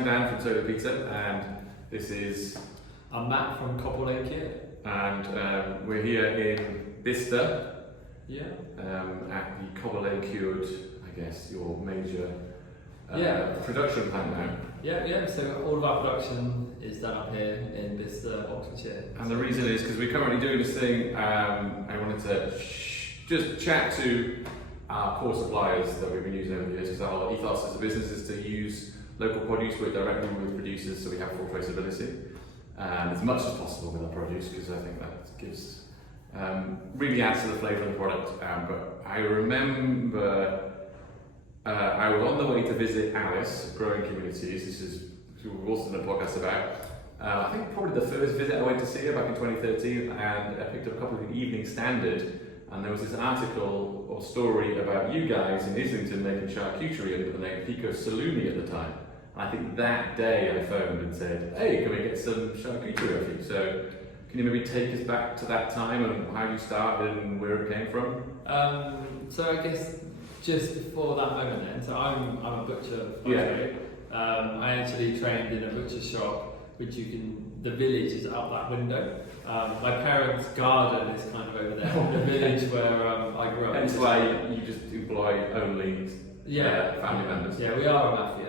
I'm Dan from Sodo Pizza, and this is... I'm Matt from Cobble here. And we're here in Bicester. Yeah. At the Cobble cured, I guess, your major production plant now. Yeah. So all of our production is done up here in Bicester, Oxfordshire. And the reason is because we're currently doing this thing. I wanted to just chat to our core suppliers that we've been using over the years, because our ethos as a business is to use local produce, work directly with producers, so we have full traceability as much as possible with our produce, because I think that gives really adds to the flavour of the product. But I remember I was on the way to visit Alice, Growing Communities. This is who we've also done a podcast about. I think probably the first visit I went to see her back in 2013, and I picked up a copy of the Evening Standard, and there was this article or story about you guys in Islington making charcuterie under the name Pico Salumi at the time. And I think that day I phoned and said, hey, can we get some charcuterie off you? So can you maybe take us back to that time and how you started and where it came from? So I guess just before that moment then, so I'm a butcher by trade. I actually trained in a butcher shop, which the village is out that window. My parents' garden is kind of over there, the village where I grew up. Hence why you just employ only family members. Yeah, we are a mafia.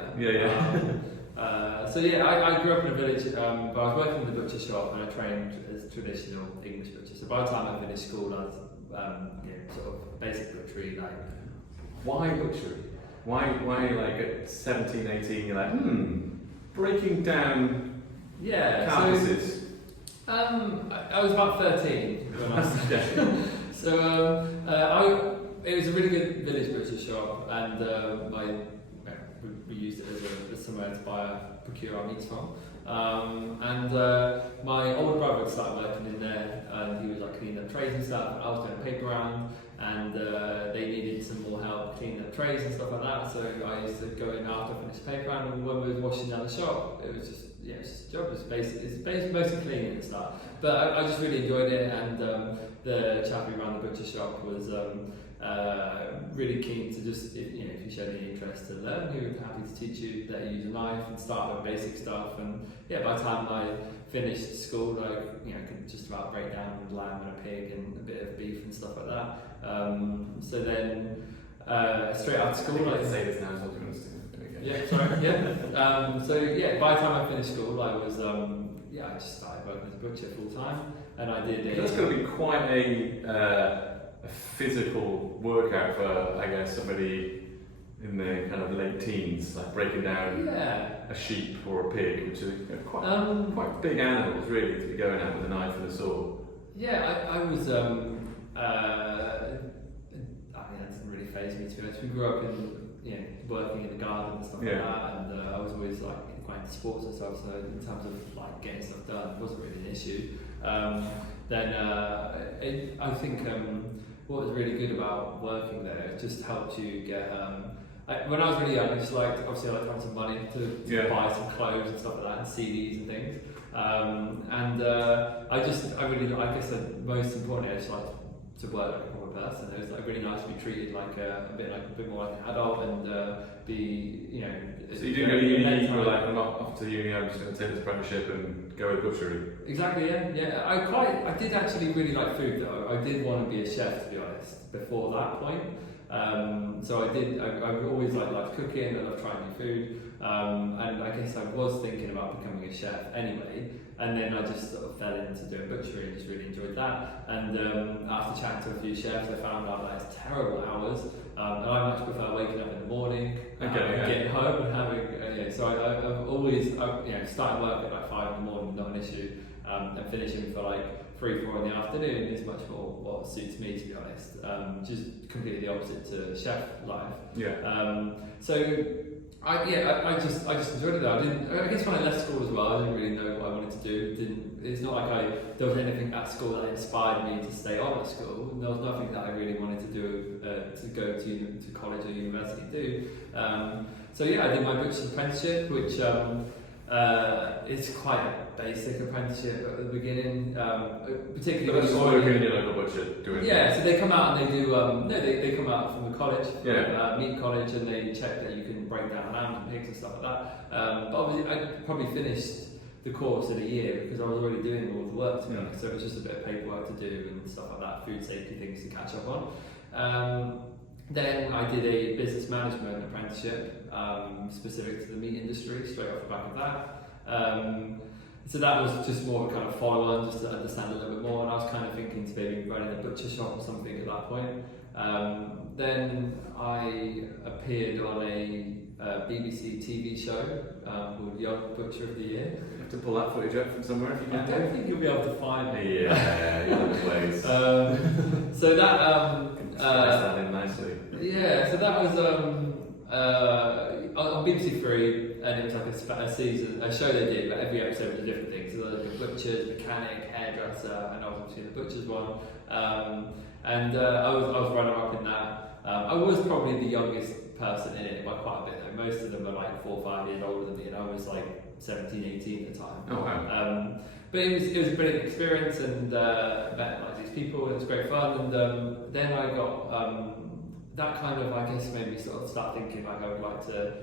I grew up in a village, but I was working in the butcher shop and I trained as traditional English butcher. So by the time I finished school, I was sort of basic butchery. Why butchery? Why like at 17, 18, you're like, breaking down carcasses? So, I was about 13 when I started. It was a really good village butcher shop, and we used it as somewhere to procure our meats from. My older brother started working in there, and he was like cleaning up trays and stuff. And I was doing paper round, and they needed some more help cleaning up trays and stuff like that. So I used to go in after I finished paper round, and when we were washing down the shop, it was just it's a job. It's mostly cleaning and stuff. But I just really enjoyed it, and the chap who ran the butcher shop was really keen to just, if you showed any interest to learn, he was happy to teach you that you use a knife and start with basic stuff. And by the time I finished school, I could just about break down a lamb and a pig and a bit of beef and stuff like that. So then straight out of school, I can say this now, so I'm going to by the time I finished school, I was I just started working as a butcher full time, and I did. That's going to be quite a physical workout for, I guess, somebody in their kind of late teens, like breaking down a sheep or a pig, which are quite big animals, really, to be going out with a knife and a saw. Yeah, I was. That didn't really faze me, to be honest. We grew up in working in the garden and stuff like that, and I was always quite into sports and stuff. So in terms of getting stuff done, it wasn't really an issue. I think what was really good about working there, it just helped you get. When I was really young, I just liked having some money to buy some clothes and stuff like that, and CDs and things. I guess most importantly, I just liked to work like a proper person. It was really nice to be treated a bit more like an adult, and be. So you didn't go to uni, you were like, I'm not off to uni, I'm just going to take this apprenticeship and go with butchery. Exactly, yeah. I did actually really like food though. I did want to be a chef, to be honest, before that point. So I always liked cooking, I loved trying new food. And I guess I was thinking about becoming a chef anyway. And then I just sort of fell into doing butchery and just really enjoyed that. And after chatting to a few chefs, I found out that it's terrible hours. And I much prefer waking up in the morning, getting home and having. So I've always starting work at 5 in the morning, not an issue, and finishing for 3, 4 in the afternoon is much more what suits me, to be honest. Just completely the opposite to chef life. I just enjoyed it though. I guess when I left school as well, I didn't really know what I wanted to do. It's not like there was anything at school that inspired me to stay on at school. There was nothing that I really wanted to do to go to college or university do. I did my butcher's apprenticeship, which it's quite a basic apprenticeship at the beginning, particularly when you're working in your local butcher doing. Yeah, so they come out and they do. They come out from the college, meat college, and they check that you can break down lambs and pigs and stuff like that. But obviously, probably finished the course in a year because I was already doing all the work to be honest. So it was just a bit of paperwork to do and stuff like that, food safety things to catch up on. Then I did a business management apprenticeship specific to the meat industry straight off the back of that. So that was just more kind of follow-on, just to understand a little bit more. And I was kind of thinking to maybe running a butcher shop or something at that point. Then I appeared on a BBC TV show called Young Butcher of the Year. You have to pull that footage up from somewhere if you I can. don't think you'll be able to find it. Yeah, you know the ways. So that Slice that in nicely. yeah, so that was on BBC Three, and it was like a season, a show they did, but every episode was a different thing. So there was the butchers, mechanic, hairdresser, and I was obviously the butchers one. I was runner up in that. I was probably the youngest person in it by quite a bit though. Most of them are like 4 or 5 years older than me, and I was like 17, 18 at the time. Oh wow. But it was a brilliant experience, and met like these people, and it was great fun. And then I got that kind of, I guess, made me sort of start thinking like I would like to.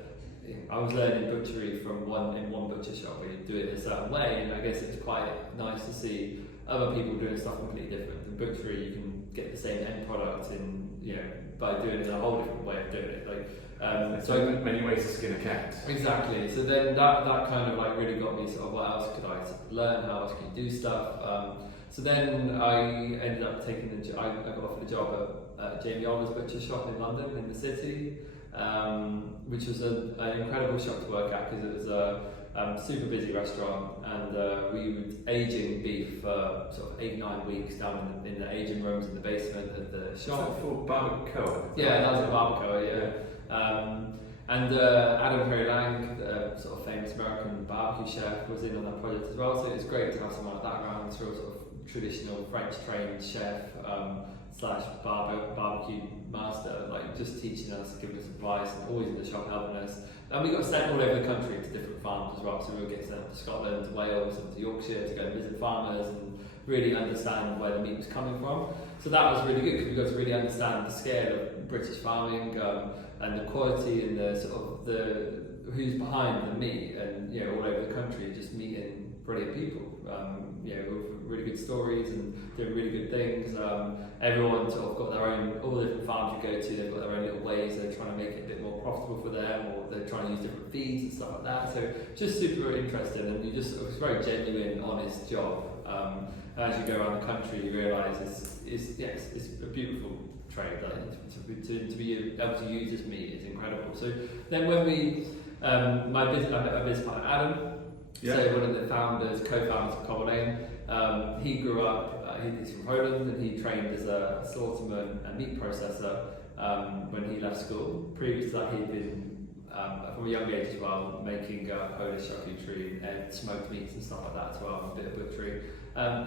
I was learning butchery from one butcher shop where you do it a certain way, and I guess it's quite nice to see other people doing stuff completely different. In butchery, you can get the same end product by doing it in a whole different way of doing it. So many ways to skin a cat. Exactly. So then that kind of like really got me sort of what else could I learn? How else can you do stuff? So then I ended up taking I got offered a job at Jamie Oliver's butcher shop in London in the city, which was an incredible shop to work at because it was a super busy restaurant, and we were aging beef for sort of 8-9 weeks down in the aging rooms in the basement of the shop. Is that for barbacoa? Yeah, that was a barbacoa, yeah. And Adam Perry Lang, the sort of famous American barbecue chef, was in on that project as well. So it's great to have someone like that around, sort of traditional French trained chef slash barbecue master, like just teaching us, giving us advice, and always in the shop helping us. And we got sent all over the country to different farms as well. So we would get sent to Scotland, to Wales, and to Yorkshire to go and visit farmers and really understand where the meat was coming from. So that was really good because we got to really understand the scale of British farming and the quality and the sort of the who's behind the meat, and all over the country, just meeting brilliant people, with really good stories and doing really good things. Everyone sort of got their own, all the different farms you go to, they've got their own little ways they're trying to make it a bit more profitable for them, or they're trying to use different feeds and stuff like that. So just super interesting, and it's a very genuine, honest job. As you go around the country, you realise it's a beautiful trade. Like, to be able to use this meat is incredible. So then when we, my business partner Adam, so one of the co-founders of Cobble, he grew up. He's from Poland, and he trained as a slaughterman and meat processor when he left school. Previous to that, he'd been from a young age as well, making Polish charcuterie and smoked meats and stuff like that as well, a bit of butchery.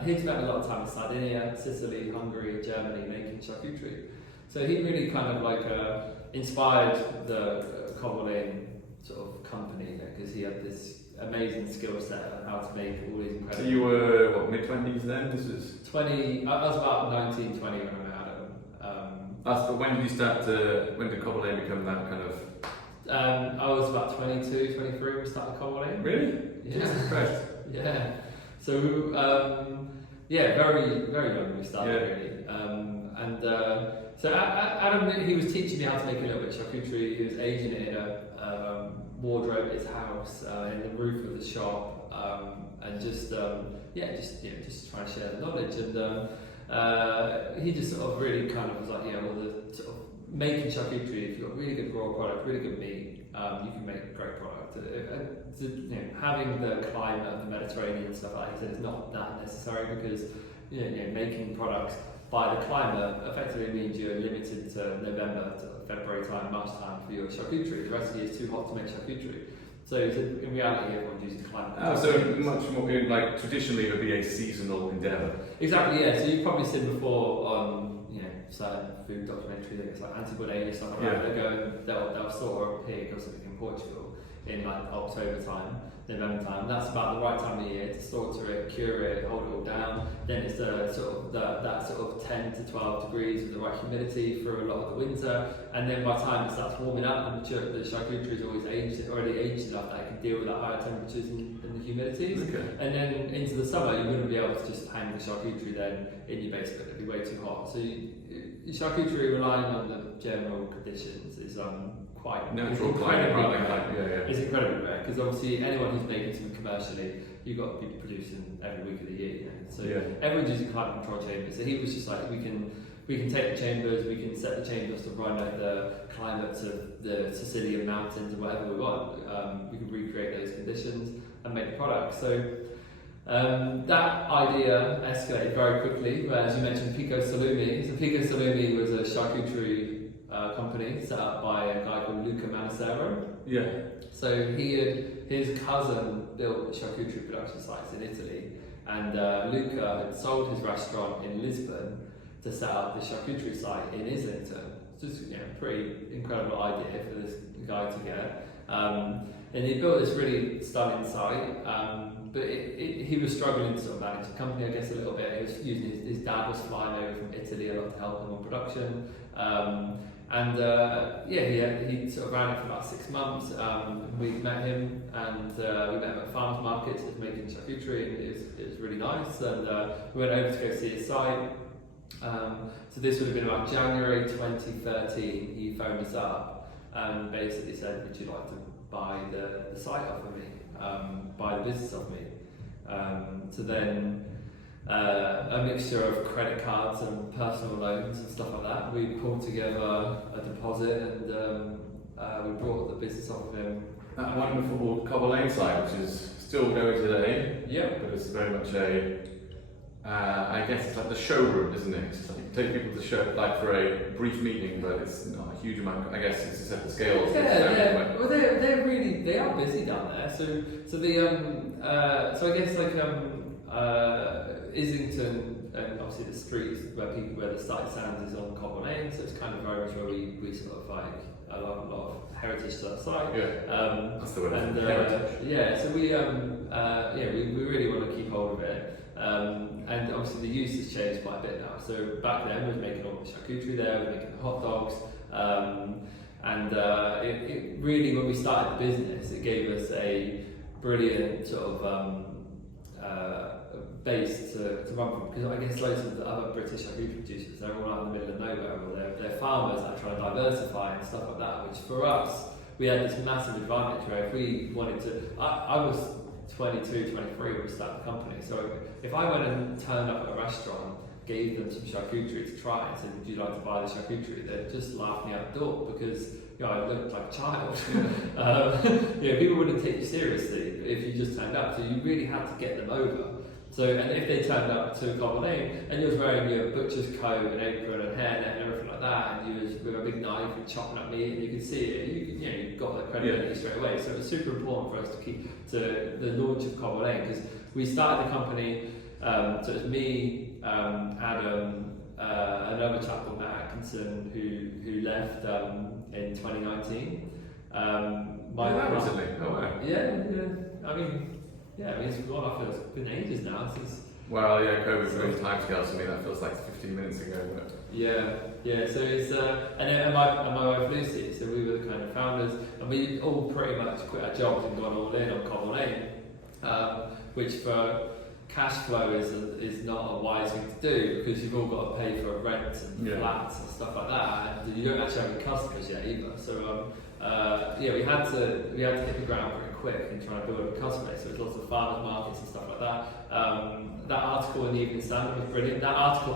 He spent a lot of time in Sardinia, Sicily, Hungary, Germany making charcuterie. So he really kind of like inspired the Cobble sort of company, because he had this amazing skill set on how to make all these incredible. So you were what, mid-20s then? This was 20. I was about 19, 20 when I met Adam. but when did you start to? When did Cobble become that kind of? I was about 22, 23 when we started Cobble. Really? Yeah. Jesus Christ. Yeah. So very very young when we started really. So Adam, he was teaching me how to make a little bit of charcuterie. He was aging it in a wardrobe at his house, in the roof of the shop, and just trying to share the knowledge. And he just sort of really kind of was like, all the sort of making charcuterie. If you've got really good raw product, really good meat, you can make a great product. Having the climate of the Mediterranean and stuff like that, he said, it's not that necessary, because making products by the climate effectively means you're limited to November to February time, March time for your charcuterie. The rest of the year is too hot to make charcuterie. So in reality, everyone uses climate. So much more like traditionally it would be a seasonal endeavour. Exactly, yeah. So you've probably seen before on certain food documentaries, it's like Antibody and stuff like that. They go and they'll slaughter a pig or something in Portugal in like October time, November time. That's about the right time of year to slaughter it, cure it, hold it all down. Then it's that sort of 10 to 12 degrees with the right humidity for a lot of the winter. And then by the time it starts warming up, the charcuterie is already aged enough that it can deal with the higher temperatures and the humidities. Okay. And then into the summer, you wouldn't be able to just hang the charcuterie then in your basement. It'd be way too hot. So your charcuterie, relying on the general conditions, is quite natural climate. It's incredibly rare because obviously anyone who's making something commercially, you've got to be producing every week of the year. You know? So everyone's using climate control chambers. So he was just like, we can take the chambers, we can set the chambers to run at the climates of the Sicilian mountains or whatever we want. We can recreate those conditions and make the product. So that idea escalated very quickly, where, as you mentioned, Pico Salumi. So Pico Salumi was a charcuterie company set up by a guy called Luca Manacero. Yeah. So his cousin built charcuterie production sites in Italy, and Luca had sold his restaurant in Lisbon to set up the charcuterie site in Islington. Just pretty incredible idea for this guy to get. And he built this really stunning site, but he was struggling to sort of manage the company, I guess, a little bit. He was using his dad was flying over from Italy a lot to help him on production. He sort of ran it for about 6 months. We met him, and we met him at farmers markets. He was making charcuterie, and it was really nice. And we went over to go see his site. So this would have been about January 2013. He phoned us up and basically said, "Would you like to buy the site off of me, buy the business off me?" So then a mixture of credit cards and personal loans and stuff like that. We pulled together a deposit, and we brought the business off of him. That wonderful Cobble Lane site, which is still going today. Yeah. But it's very much I guess it's like the showroom, isn't it? It's like you take people to show, like for a brief meeting, but it's not a huge amount. I guess it's just at the scale. Yeah. Well, they are busy down there. So I guess like Islington, and obviously the streets where the site stands is on Cobble Lane, so it's kind of very much where we sort of like a lot of heritage to that site. Yeah. That's the word. And heritage. So we really want to keep hold of it. And obviously the use has changed quite a bit now. So back then we were making all the charcuterie there, we were making the hot dogs, it really, when we started the business, it gave us a brilliant sort of base to run from, because I guess loads of the other British charcuterie producers, they're all out in the middle of nowhere, or they're farmers that are trying to diversify and stuff like that, which for us, we had this massive advantage where if we wanted to, I was 22, 23 when we started the company, so if I went and turned up at a restaurant, gave them some charcuterie to try and said, "Would you like to buy the charcuterie?" they'd just laugh me out the door because I looked like a child. People wouldn't take you seriously if you just turned up, so you really had to get them over. So, and if they turned up to Cobble Lane and you was wearing your butcher's coat and apron and hairnet and everything like that, and you was with a big knife and chopping up meat, and you could see it, you got that credibility straight away. So it was super important for us to keep to the launch of Cobble Lane, because we started the company. So it was me, Adam, another chap called Matt Atkinson who left in 2019. Recently. Oh wow. I mean, it's gone off. It's been ages now since. Well, yeah, COVID's moved timescales for me. That feels like 15 minutes ago. But yeah. So it's and my wife Lucy. So we were the kind of founders, and we all pretty much quit our jobs and gone all in on Cobble Lane, which for cash flow is not a wise thing to do, because you've all got to pay for rent and flats and stuff like that, and you don't actually have any customers yet either. So we had to hit the ground pretty quick and try to build up a customer base. So there's lots of farmers markets and stuff like that. That article in the Evening Standard was brilliant. That article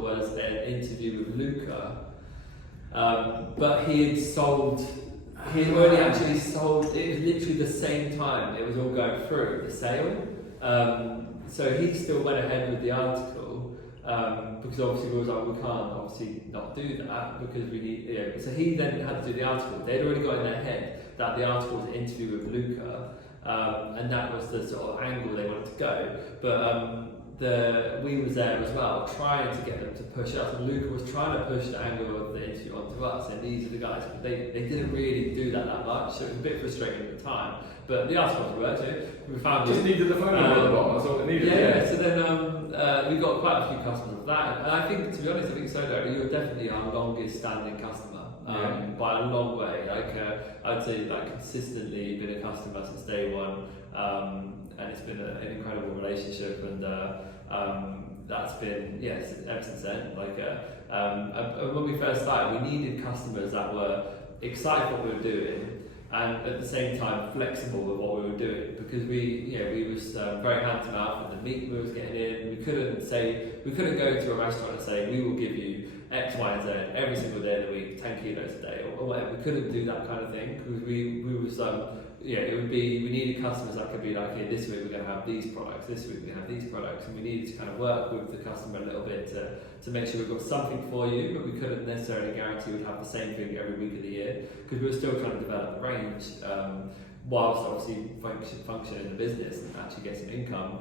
was an interview with Luca, but he had already actually sold. It was literally the same time it was all going through the sale. So he still went ahead with the article, because obviously we was like, we can't obviously not do that because we need. So he then had to do the article. They'd already got in their head that the article was an interview with Luca, and that was the sort of angle they wanted to go. But we was there as well, trying to get them to push us. And Luca was trying to push the angle of the interview onto us, and these are the guys. But they didn't really do that much, so it was a bit frustrating at the time. But the articles were too. We found just needed the phone number at the bottom. That's all it needed. Yeah. So then we got quite a few customers of that, and I think, to be honest, I think Sodo, you're definitely our longest standing customer. By a long way. I'd say consistently been a customer since day one, and it's been an incredible relationship, and that's been ever since then. When we first started, we needed customers that were excited what we were doing, and at the same time flexible with what we were doing, because we was very hand to mouth with the meat we was getting in. We couldn't go to a restaurant and say we will give you X, Y, and Z every single day of the week, 10 kilos a day or whatever. We couldn't do that kind of thing, because we needed customers that could be like, hey, this week we're going to have these products, this week we're going to have these products, and we needed to kind of work with the customer a little bit to make sure we've got something for you, but we couldn't necessarily guarantee we'd have the same thing every week of the year, because we were still trying to develop the range, whilst obviously function in the business and actually get some income.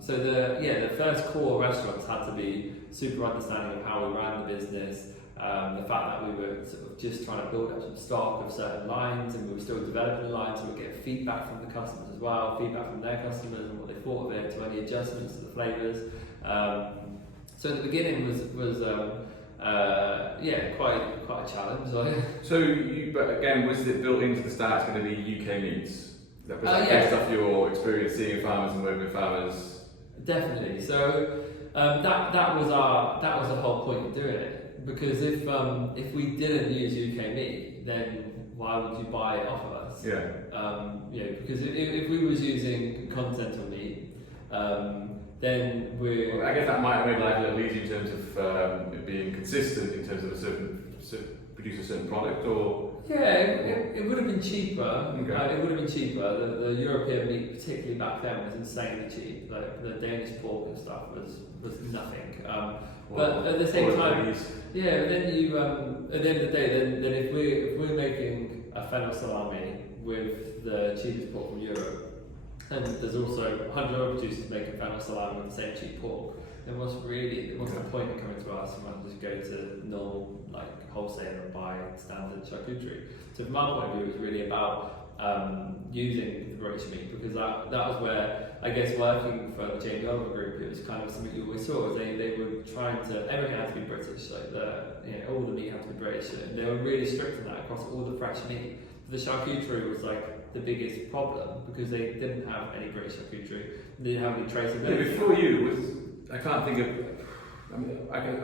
So the first core restaurants had to be super understanding of how we ran the business, the fact that we were sort of just trying to build up some stock of certain lines, and we were still developing the lines, so we get feedback from the customers as well, feedback from their customers and what they thought of it, to any adjustments to the flavours. So the beginning was quite a challenge. But again, was it built into the start? It's going to be UK meats. That was based off your experience seeing farmers and working with farmers. Definitely. So that was the whole point of doing it. Because if we didn't use UK meat, then why would you buy it off of us? Because if we was using continental meat, then we're. Well, I guess that might have made life a little easier in terms of it being consistent in terms of produce a certain product, or. It would have been cheaper. Okay. It would have been cheaper. The European meat, particularly back then, was insanely cheap. Like the Danish pork and stuff was nothing. But at the same time, but then you at the end of the day, then if we're making a fennel salami with the cheapest pork from Europe, and there's also 100 other producers making fennel salami with the same cheap pork, then what's the point of coming to us and not just go to normal wholesaler and buy standard charcuterie? So from our point of view, it was really about using the British meat, because that was where, I guess, working for the Jamie Oliver Group, it was kind of something you always saw. They were trying to, everything had to be British, all the meat had to be British, and they were really strict on that across all the fresh meat. The charcuterie was the biggest problem, because they didn't have any British charcuterie, they didn't have any traceability. Before you, I can't think of. I think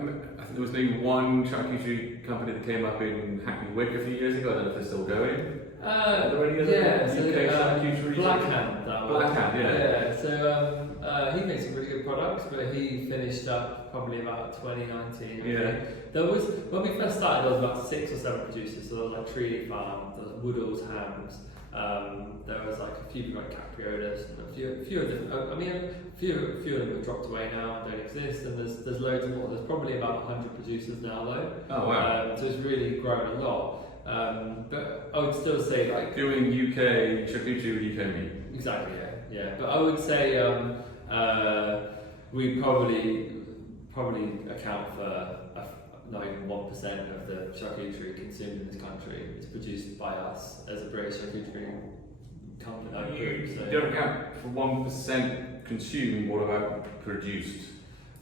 there was maybe one charcuterie company that came up in Hackney Wick a few years ago. I don't know if they're still going. Are there any other UK charcuterie? Blackhand. Blackhand, yeah. So he made some really good products, but he finished up probably about 2019. I think. There was, when we first started, there was about 6 or 7 producers. So there was Treaty Farm, there was Woodall's Hams. There was a few Capriolas, and a few of them. A few of them have dropped away now, don't exist, and there's loads more. There's probably about 100 producers now, though. Oh wow! So it's really grown a lot. But I would still say doing UK charcuterie with UK meat. Exactly, yeah. But I would say we probably account for not even 1% of the charcuterie consumed in this country is produced by us as a British charcuterie company. You don't account for 1% consumed. What about produced?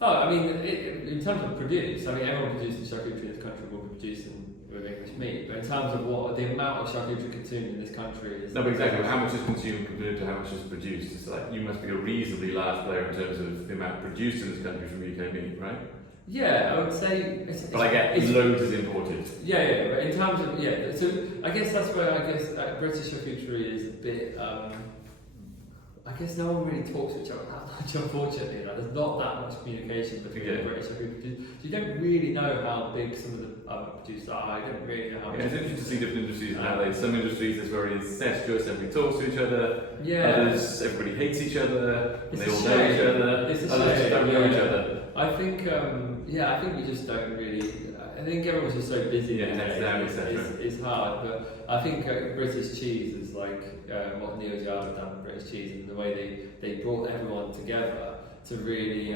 Oh, in terms of produced, everyone producing charcuterie in this country will be producing with English meat. But in terms of what the amount of charcuterie consumed in this country is. No, but exactly. How much is consumed compared to how much is produced? It's you must be a reasonably large player in terms of the amount produced in this country from UK meat, right? Yeah, I would say. But I get loads is imported. Yeah. But in terms of so I guess that's where British charcuterie is a bit. I guess no one really talks to each other that much, unfortunately. There's not that much communication between the British charcuterie. So you don't really know how big some of the other producers are. I don't really know how much. It's interesting to see different industries nowadays. Some industries there's very incestuous, everybody talks to each other. Others, everybody hates each other. And they all know each other. Others just don't know each other. I think we just don't really. I think everyone's just so busy. It's hard, but I think British cheese is what Neil Yard have done with British cheese, and the way they brought everyone together to really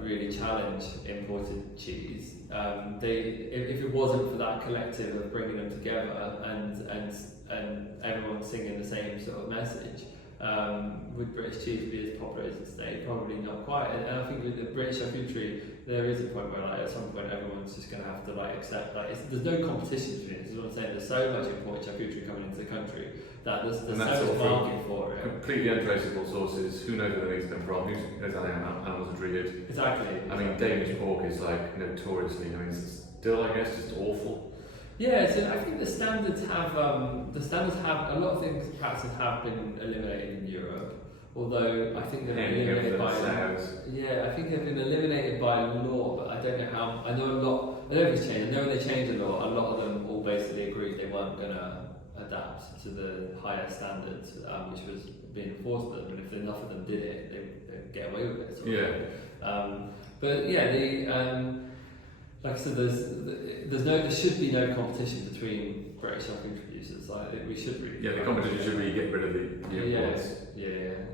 really challenge imported cheese. If it wasn't for that collective of bringing them together and everyone singing the same sort of message, would British cheese be as popular as it's today? Probably not quite. And I think with the British charcuterie, there is a point where like at some point everyone's just going to have to like accept like there's no competition between it. This is what I'm saying. There's so much imported charcuterie coming into the country that there's so much market for it. Completely untraceable sources. Who knows where these come from? Who knows how the animals are treated? Exactly. I mean, Danish pork is like notoriously. I mean, it's still, I guess, just awful. Yeah, so I think the standards have a lot of things perhaps have been eliminated in Europe. Although I think they've been eliminated by I think they've been eliminated by law, but I don't know how. I know a lot. I know if it's changed. I know when they changed the law, a lot of them all basically agreed they weren't going to adapt to the higher standards, which was being enforced by them. And if enough of them did it, they'd get away with it. Sort of. But yeah, like I said, there should be no competition between British charcuterie producers. Like we should really. Yeah, the competition should really get rid of the imports.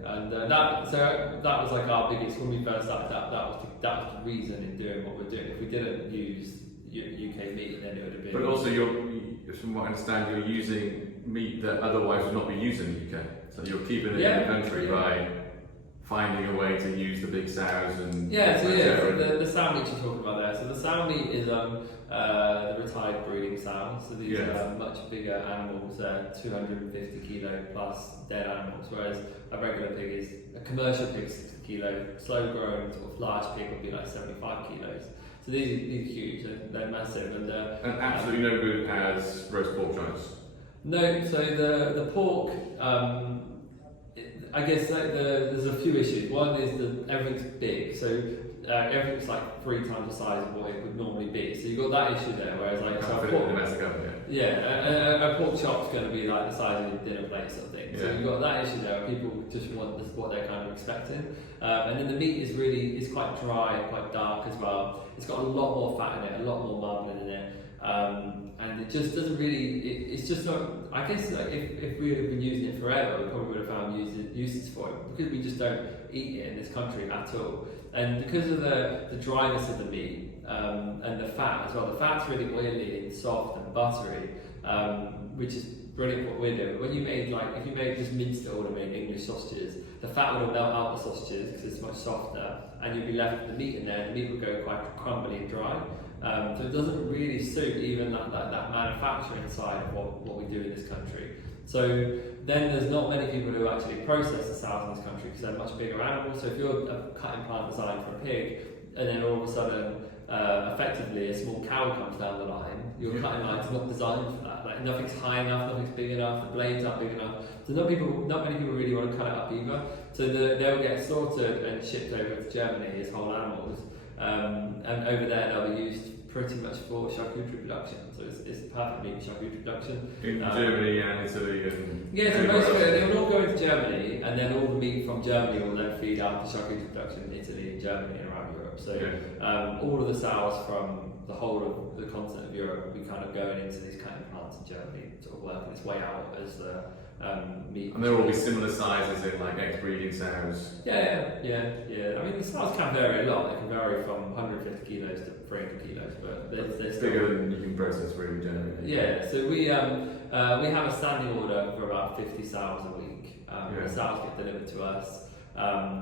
And that was like our biggest when we first started. That was the reason in doing what we're doing. If we didn't use UK meat, then it would have been. But also, from what I understand, you're using meat that otherwise would not be used in the UK. So you're keeping it in the country by finding a way to use the big sows and the sow meat you're talking about there. So the sow meat is the retired breeding sow. So these are much bigger animals, 250 kilo plus dead animals, whereas a regular pig is a commercial pig 60 kilo, slow growing sort of large pig would be like 75 kilos. So these are huge, they're massive, and absolutely no good as roast pork joints. No, so the pork. I guess there's a few issues. One is that everything's big, so everything's like 3 times the size of what it would normally be. So you've got that issue there. Whereas like a pork chop's going to be like the size of a dinner plate sort of thing. So you've got that issue there. Where people just want this, what they're kind of expecting. And then the meat is quite dry, quite dark as well. It's got a lot more fat in it, a lot more marbling in it. And it just doesn't really, it's just not, I guess like if we had been using it forever, we probably would have found uses for it, because we just don't eat it in this country at all. And because of the dryness of the meat, and the fat as well, the fat's really oily and soft and buttery, which is brilliant what we're doing. When you made if you made just minced or made English sausages, the fat would melt out the sausages because it's much softer, and you'd be left with the meat in there, and the meat would go quite crumbly and dry. So it doesn't really suit even that manufacturing side of what we do in this country. So then there's not many people who actually process the sows in this country because they're much bigger animals. So if you're a cutting plant designed for a pig, and then all of a sudden, effectively a small cow comes down the line, your cutting line's not designed for that. Like nothing's high enough, nothing's big enough, the blades aren't big enough. So not many people really want to cut it up either. So they'll get slaughtered and shipped over to Germany as whole animals. And over there they'll be used pretty much for charcuterie production, so it's perfect meat charcuterie production. In Germany and Italy and... Yeah, so most of it, they will all go into Germany, and then all the meat from Germany will then feed out to charcuterie production in Italy and Germany and around Europe. So all of the sows from the whole of the continent of Europe will be kind of going into these cutting plants in Germany, sort of working its way out as the meat. And there will be similar sizes in like ex-breeding sows. Yeah. I mean, the sows can vary a lot. They can vary from 150 kilos to 300 kilos, but they're still bigger than you can process really generally. Yeah, so we have a standing order for about 50 sows a week. The sows get delivered to us.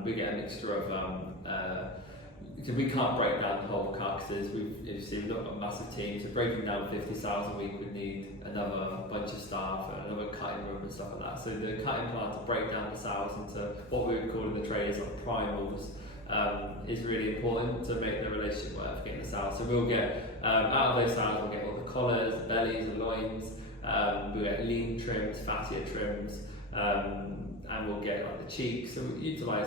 We get a mixture of because we can't break down the whole carcasses. We've not got a massive team, so breaking down 50 sows a week would need another bunch of staff and another cutting room and stuff like that. So the cutting plant to break down the sows into what we would call in the trade as like primals is really important to make the relationship work for getting the sows. So we'll get out of those sows, we'll get all the collars, the bellies, the loins. We'll get lean trims, fattier trims, and we'll get like the cheeks. So we utilise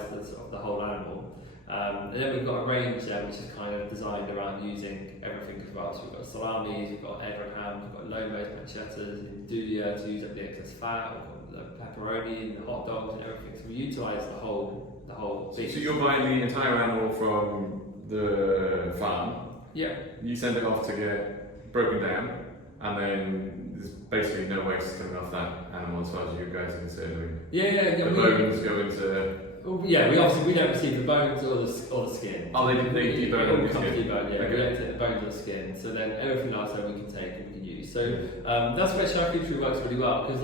the whole animal. And then we've got a range which is kind of designed around using everything as well. So we've got salamis, we've got Edinburgh ham, we've got lomos, pancettas, Nduja to use up the excess fat, we've got the pepperoni, the hot dogs and everything. So we utilise the whole thing. So you're buying the entire animal from the farm? Yeah. You send it off to get broken down, and then there's basically no waste coming off that animal as far as you guys are concerned. The bones go into Yeah, we don't receive the bones or the skin. Oh, they debone all the comes skin. deboned, yeah. Okay. We don't take the bones or the skin. So then everything else that we can take and we can use. So that's where charcuterie works really well because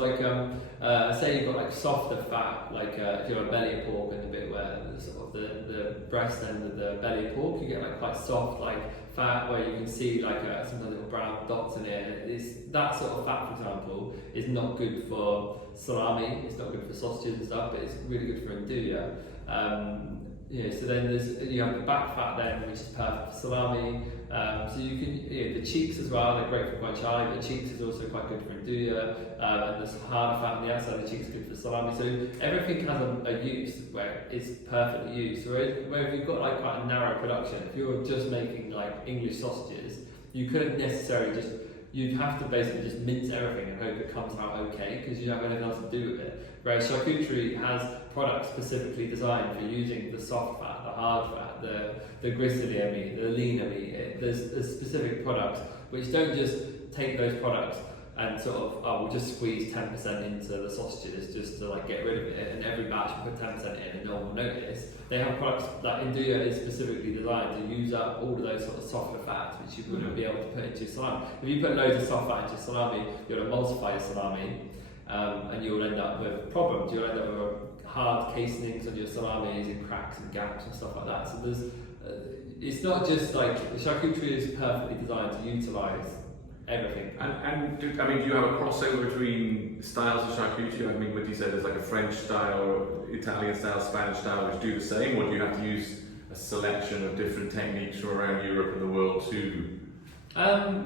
say you've got like softer fat, like if you have a belly of pork and the bit where the sort of the breast end of the belly of pork, you get like quite soft like fat where you can see like some little brown dots in it. That sort of fat, for example, is not good for salami. It's not good for sausages and stuff, but it's really good for andouille. So then you have the back fat then, which is perfect for salami. So you can the cheeks as well. They're great for guanciale. The cheeks is also quite good for andouille, and there's harder fat on the outside of the cheeks is good for salami. So everything has a use where it's perfectly used. So where if you've got like quite a narrow production, if you're just making like English sausages, you couldn't necessarily you'd have to basically just mince everything and hope it comes out okay because you don't have anything else to do with it. Whereas charcuterie has products specifically designed for using the soft fat, the hard fat, the gristlier meat, the leaner meat. There's specific products which don't just take those products and sort of, we'll just squeeze 10% into the sausages just to like get rid of it, and every batch will put 10% in and no one will notice. They have products that andouille is specifically designed to use up all of those sort of softer fats which you wouldn't be able to put into salami. If you put loads of soft fat into salami, you'll emulsify your salami, and you'll end up with problems. You'll end up with hard casings on your salamis and cracks and gaps and stuff like that. So it's not just like charcuterie is perfectly designed to utilise everything. Do you have a crossover between styles of charcuterie? I mean, would you say there's like a French style, or Italian style, Spanish style, which do the same, or do you have to use a selection of different techniques from around Europe and the world too?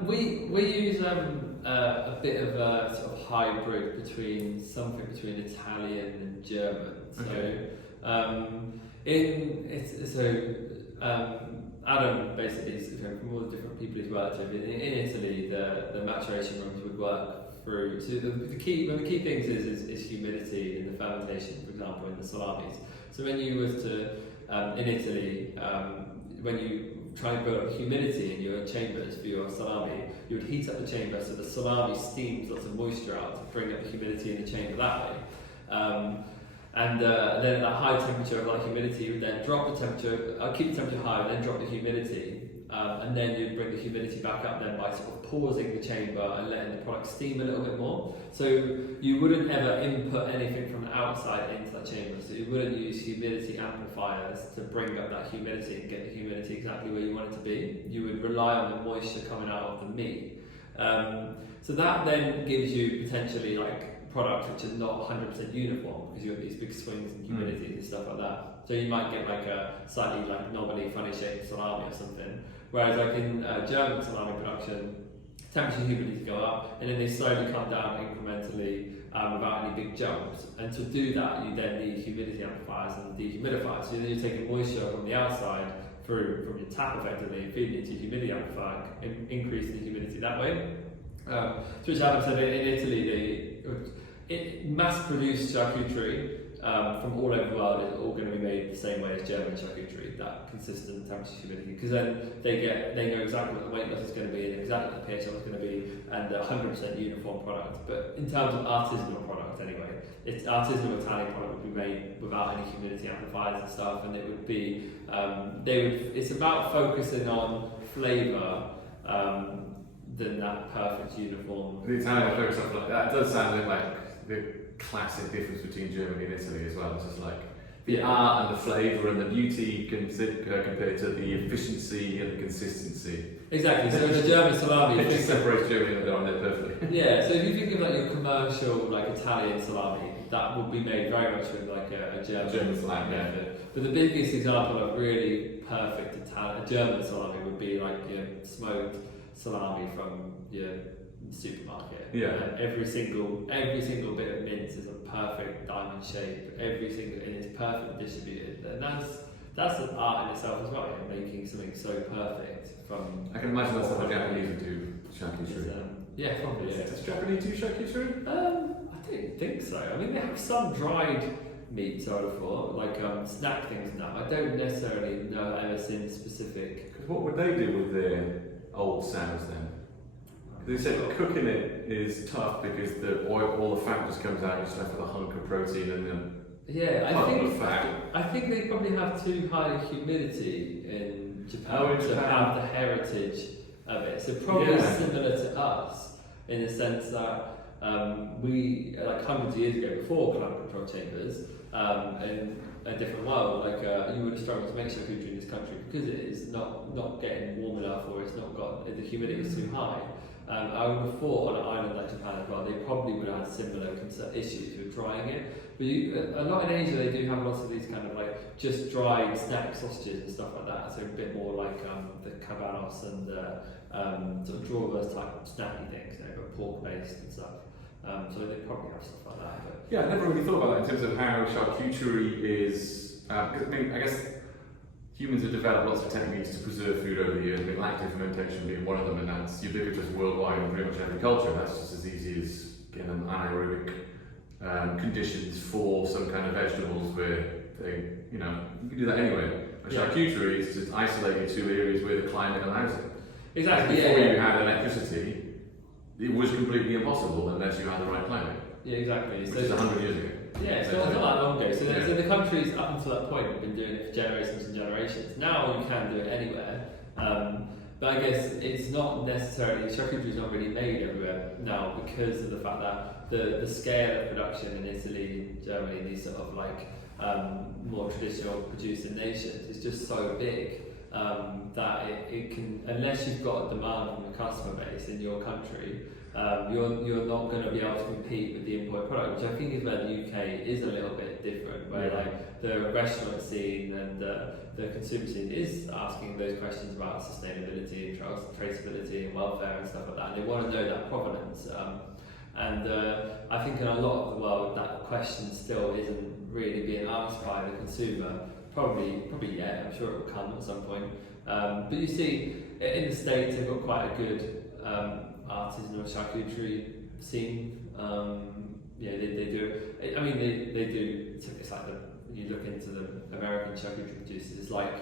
We use a bit of a sort of hybrid between Italian and German. Okay. Adam basically is from all the different people he's worked with. In Italy, the maturation rooms would work through. So the key things is humidity in the fermentation, for example, in the salamis. So when you was to in Italy, when you try and build up humidity in your chambers for your salami, you would heat up the chamber so the salami steams lots of moisture out to bring up the humidity in the chamber that way. Then at that high temperature of that humidity, you would then drop the temperature, keep the temperature high, then drop the humidity, and then you'd bring the humidity back up then by sort of pausing the chamber and letting the product steam a little bit more. So you wouldn't ever input anything from the outside into that chamber. So you wouldn't use humidity amplifiers to bring up that humidity and get the humidity exactly where you want it to be. You would rely on the moisture coming out of the meat. So that then gives you potentially like products which are not 100% uniform because you have these big swings in humidity and stuff like that. So you might get like a slightly like knobbly, funny shaped salami or something. Whereas like in German salami production, temperature and humidity go up and then they slowly come down incrementally without any big jumps. And to do that, you then need humidity amplifiers and dehumidifiers. So then you're taking moisture from the outside through from your tap effectively and feeding it into your humidity amplifier, increasing the humidity that way. So which Adam said in Italy, mass-produced charcuterie from all over the world is all going to be made the same way as German charcuterie, that consistent temperature humidity, because then they know exactly what the weight loss is going to be and exactly what the pH level is going to be, and a 100% uniform product. But in terms of artisanal product anyway, it's artisanal Italian product would be made without any humidity amplifiers and stuff, and it would be it's about focusing on flavour than that perfect uniform. The Italian focus on like that does sound a bit like the classic difference between Germany and Italy as well. It's just like the art and the flavour and the beauty compared to the efficiency and the consistency. Exactly. So the German salami, it just separates Germany on there perfectly. Yeah. So if you think of like your commercial like Italian salami, that would be made very much with like a German salami method. Yeah. But the biggest example of really perfect German salami would be like your smoked salami from your supermarket. Yeah. And every single bit of mince is a perfect diamond shape. And it's perfectly distributed. And that's an art in itself as well. Making something so perfect from. I can imagine that's how the Japanese would do charcuterie. Yeah, probably. Yeah. Does Japanese do charcuterie? I don't think so. I mean, they have some dried meats, I would have thought, like snack things now. I don't necessarily know I've ever seen specific. Because what would they do with their old sows then? They said cooking it is tough because the oil, all the fat just comes out, you're just left with a hunk of protein and then Yeah, fact. I think they probably have too high humidity in Japan to Japan. have the heritage of it. So probably Yeah. similar to us in the sense that we, like hundreds of years ago, before climate control chambers, in a different world, you would have struggled to make charcuterie in this country because it is not getting warm enough, or it's not got the humidity is too high. I would have thought on an island like Japan as well, they probably would have had similar issues with drying it. But a lot in Asia, they do have lots of these kind of like just dried snack sausages and stuff like that. So a bit more like the cabanos and sort of drawers type snacky things, but pork based and stuff. So they probably have stuff like that. But Yeah, I never really thought about that in terms of how charcuterie is. Because I guess humans have developed lots of techniques to preserve food over the years. Lactic fermentation being one of them, and that's ubiquitous worldwide in pretty much every culture. That's just as easy as getting an anaerobic conditions for some kind of vegetables where they, you can do that anyway. But charcuterie is just isolated to areas where the climate allows it. exactly. Before you had electricity, it was completely impossible unless you had the right climate. Yeah, exactly. Which is 100 years ago. Yeah, it's not that long ago. So the countries up until that point have been doing it for generations and generations. Now you can do it anywhere. But I guess it's not necessarily, charcuterie is not really made everywhere now because of the fact that the scale of production in Italy, Germany, these sort of more traditional producing nations is just so big that it can, unless you've got a demand from the customer base in your country, you're not going to be able to compete with the import product, which I think is where the UK is a little bit different, where the restaurant scene and the consumer scene is asking those questions about sustainability and traceability and welfare and stuff like that, and they want to know that provenance. I think in a lot of the world that question still isn't really being asked by the consumer. Probably yet. I'm sure it will come at some point. But you see, in the States, they've got quite a good artisanal charcuterie scene. They do. I mean, they do. It's like you look into the American charcuterie producers. It's like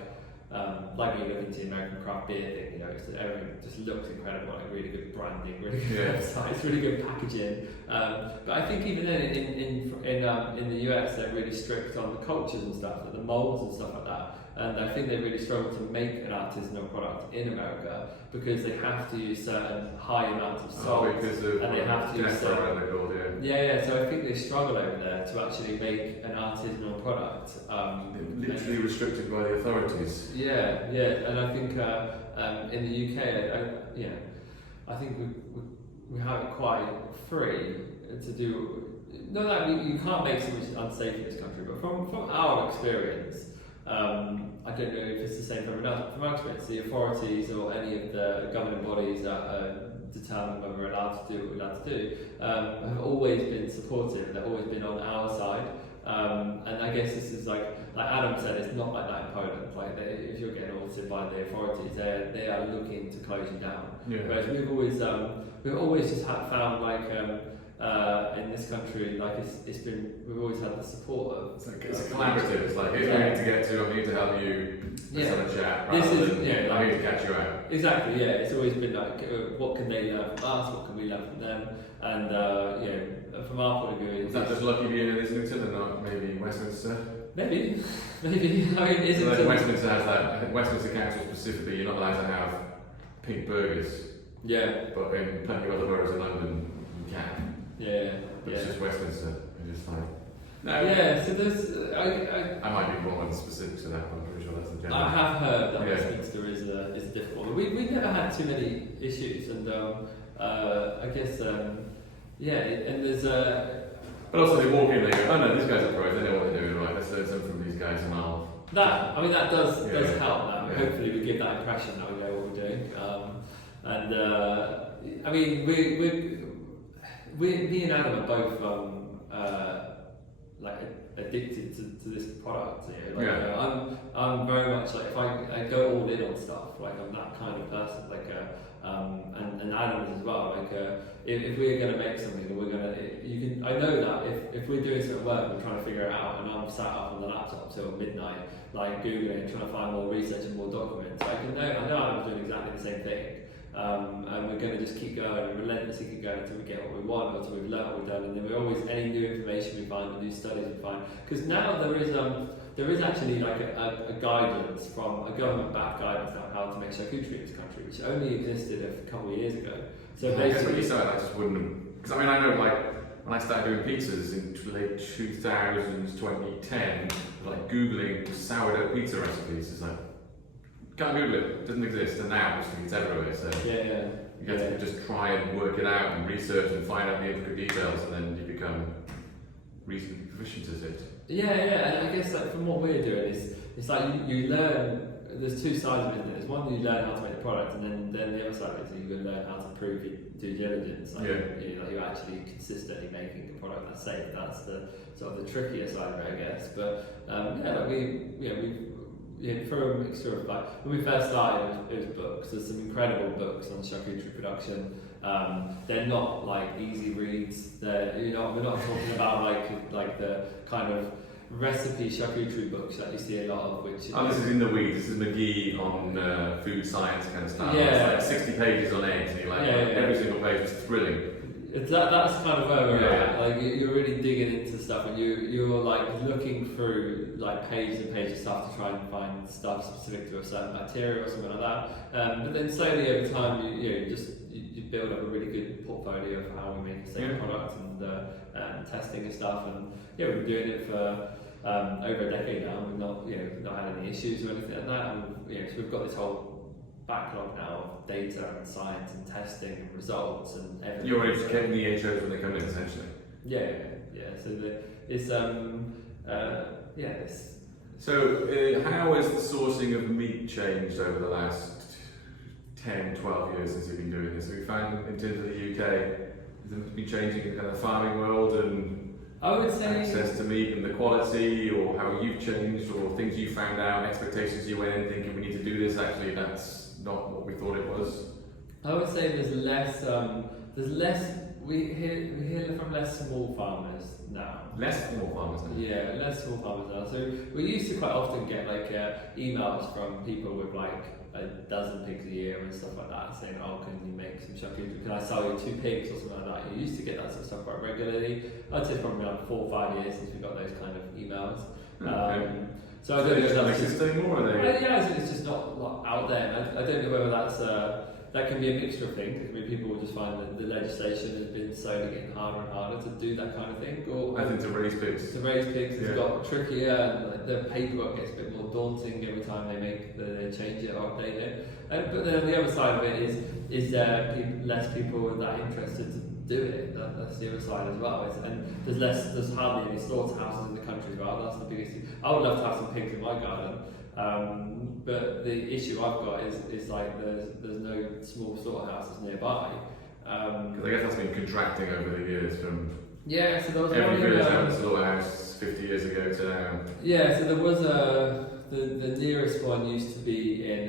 when you look into the American craft beer thing. Everything just looks incredible. Like really good branding, really good websites, really good packaging. But I think even then, in the US, they're really strict on the cultures and stuff, like the molds and stuff like that. And I think they really struggle to make an artisanal product in America because they have to use certain high amounts of salt, and they have to use certain. Yeah. So I think they struggle over there to actually make an artisanal product. Literally restricted by the authorities. Yeah, and I think in the UK, I think we have it quite free to do. Not that you can't make so much unsafe in this country, but from our experience. I don't know if it's the same for everyone else, but from our experience, the authorities or any of the governing bodies that determine whether we're allowed to do what we're allowed to do have always been supportive. They've always been on our side, and I guess this is like Adam said, it's not like that in Poland. If you're getting audited by the authorities, they are looking to close you down. Yeah. Whereas we've always just found in this country, we've always had the support of. It's a collaborative. It's like, here's where we need to get to. I need to help you. Let's have a chat. I need to catch you out. Exactly. Yeah. It's always been what can they learn from us? What can we learn from them? And from our point of view, is that just lucky being in Islington and not maybe Westminster? Maybe. I mean, Islington. Westminster has that. Westminster Council specifically, you're not allowed to have pink burgers. Yeah. But in plenty of other boroughs in London, you can. Yeah. It's just Westminster. It's just fine. No. Yeah. So there's. I might be wrong on specifics of that, but I'm pretty sure that's the general. I have heard that Westminster is a difficult one. We've never had too many issues, and I guess and there's But also they walk in, they go, oh no, these guys are pros, they know what they're doing, right? Let's learn something from these guys, and that does help. Now hopefully we give that impression that we know what we're doing. I mean me and Adam are both addicted to this product. I'm very much if I go all in on stuff. I'm that kind of person. And Adam is as well. If we're going to make something, I know that if we're doing some work and we're trying to figure it out, and I'm sat up on the laptop till midnight, Googling, trying to find more research and more documents, I know Adam's doing exactly the same thing. and we're going to just keep going and relentlessly keep going until we get what we want, or until we've learned what we've done, and then we're always any new information we find, new studies we find. Because now there is actually like a guidance from a government-backed guidance on how to make charcuterie in this country, which only existed a couple of years ago. So I guess basically, when you said I just wouldn't, because I mean I know like when I started doing pizzas in late 2000s, 2010, like googling sourdough pizza recipes, it's like can't Google it, it doesn't exist, and now it's everywhere. So you have to just try and work it out and research and find out the intricate details, and then you become reasonably proficient at it. And I guess like from what we're doing it's like you learn. There's two sides of it, isn't it? There's one, you learn how to make the product, and then the other side of it is you learn how to prove your due diligence. Like, like you're actually consistently making the product that's safe. That's the sort of the trickier side of it, I guess. But like we for a mixture of like when we first started, it was books. There's some incredible books on charcuterie production. They're not like easy reads. We're not talking about like the kind of recipe charcuterie books that you see a lot of, which this is in the weeds. This is McGee on food science kind of stuff. Yeah, it's like 60 pages on eggs, and you're like every single page is thrilling. That's kind of where we're at. Like you're really digging into stuff, and you're like looking through like pages and pages of stuff to try and find stuff specific to a certain bacteria or something like that. But then slowly over time, you build up a really good portfolio of how we make a safe product and testing and stuff. And we've been doing it for over a decade now. We've not had any issues or anything like that. And so we've got this whole backlog now of data and science and testing and results and everything. You're already getting the HOs when they come in, essentially. So it's So how has the sourcing of meat changed over the last 10, 12 years since you've been doing this? Have you found in terms of the UK, has it been changing in the farming world and I would say access to meat and the quality, or how you've changed, or things you found out, expectations you went in thinking we need to do this, actually that's not what we thought it was? I would say there's less, we hear from less small farmers now. Less small farmers now? Yeah, less small farmers now. So we used to quite often get like emails from people with like a dozen pigs a year and stuff like that, saying, "Oh, can you make some charcuterie? Can I sell you 2 pigs or something like that?" You used to get that sort of stuff quite regularly. I'd say it's probably like 4 or 5 years since we got those kind of emails. So I don't know if that's just anymore. It's just not out there. I don't know whether that's that can be a mixture of things. I mean, people will just find that the legislation has been slowly getting harder and harder to do that kind of thing. Or I think to raise pigs. It's got trickier, and like, the paperwork gets a bit more daunting every time they change it or update it. But then the other side of it is less people that interested to do it. That's the other side as well. And there's hardly any slaughterhouses in the country as well. That's the biggest thing. I would love to have some pigs in my garden. But the issue I've got is like there's no small slaughterhouses nearby. Because I guess that's been contracting over the years from so there was every village had a slaughterhouse 50 years ago to now. So there was the nearest one used to be in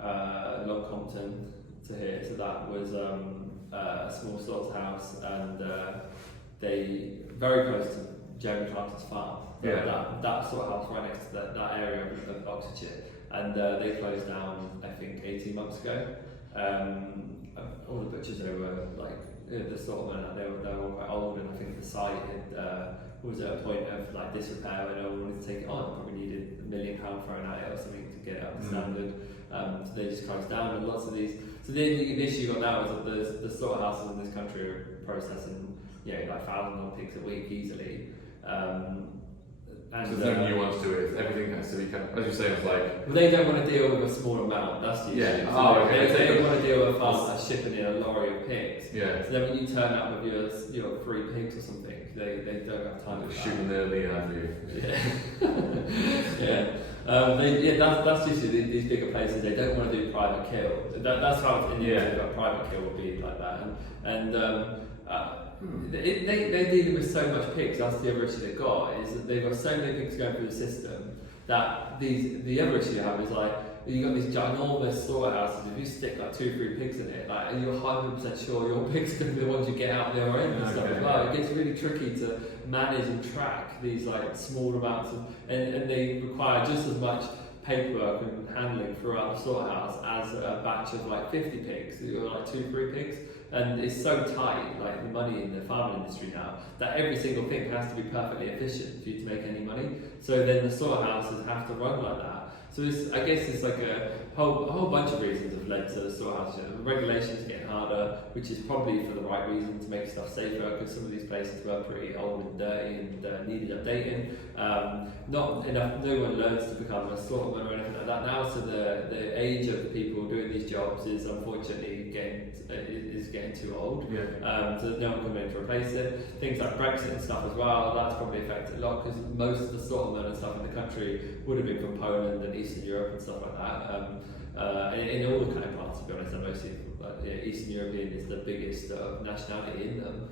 Lockhampton to here, so that was a small slaughterhouse, and they very close to Jeremy Clarkson's farm. That sort of house right next to that area of Oxfordshire, and they closed down I think 18 months ago. All the butchers were like the sort of they were all quite old, and I think the site was at a point of like disrepair where no one wanted to take it on. Probably needed £1 million thrown at it or something to get it up to standard. So they just closed down, and lots of these. So the issue you got now is that the slaughterhouses in this country are processing like 1,000 pigs a week easily. And there's no nuance to it. Everything has to be kind of, as you say, it's like. Well, they don't want to deal with a small amount. That's the issue. They don't want to deal with us shipping in a lorry of pigs. So then when you turn up with your 3 pigs or something, they don't have time to shoot them early after you. That's the issue. These bigger places, they don't want to do private kill. That's how in Europe a private kill would be like that. They're dealing with so much pigs. That's the other issue they've got, is that they've got so many pigs going through the system that the other issue you have is like you've got these ginormous slaughterhouses. If you stick like 2 or 3 pigs in it, like, and you're 100% sure your pigs are going to be the ones you get out the other end and stuff as well. It gets really tricky to manage and track these like small amounts of, and they require just as much paperwork and handling throughout the slaughterhouse as a batch of like 50 pigs, or like 2-3 pigs. And it's so tight, like the money in the farming industry now, that every single thing has to be perfectly efficient for you to make any money. So then the slaughterhouses have to run like that. So I guess it's like a whole bunch of reasons have led to the slaughterhouse. Regulations getting harder, which is probably for the right reason, to make stuff safer, because some of these places were pretty old and dirty and needed updating. Not enough, no one learns to become a slaughterman or anything like that now, so the age of the people doing these jobs is unfortunately getting too old. Yeah. So there's no one coming in to replace it. Things like Brexit and stuff as well, that's probably affected a lot, because most of the slaughtermen and stuff in the country would have been from Poland and Eastern Europe and stuff like that. In all the kind of parts, to be honest, mostly Eastern European is the biggest nationality in them.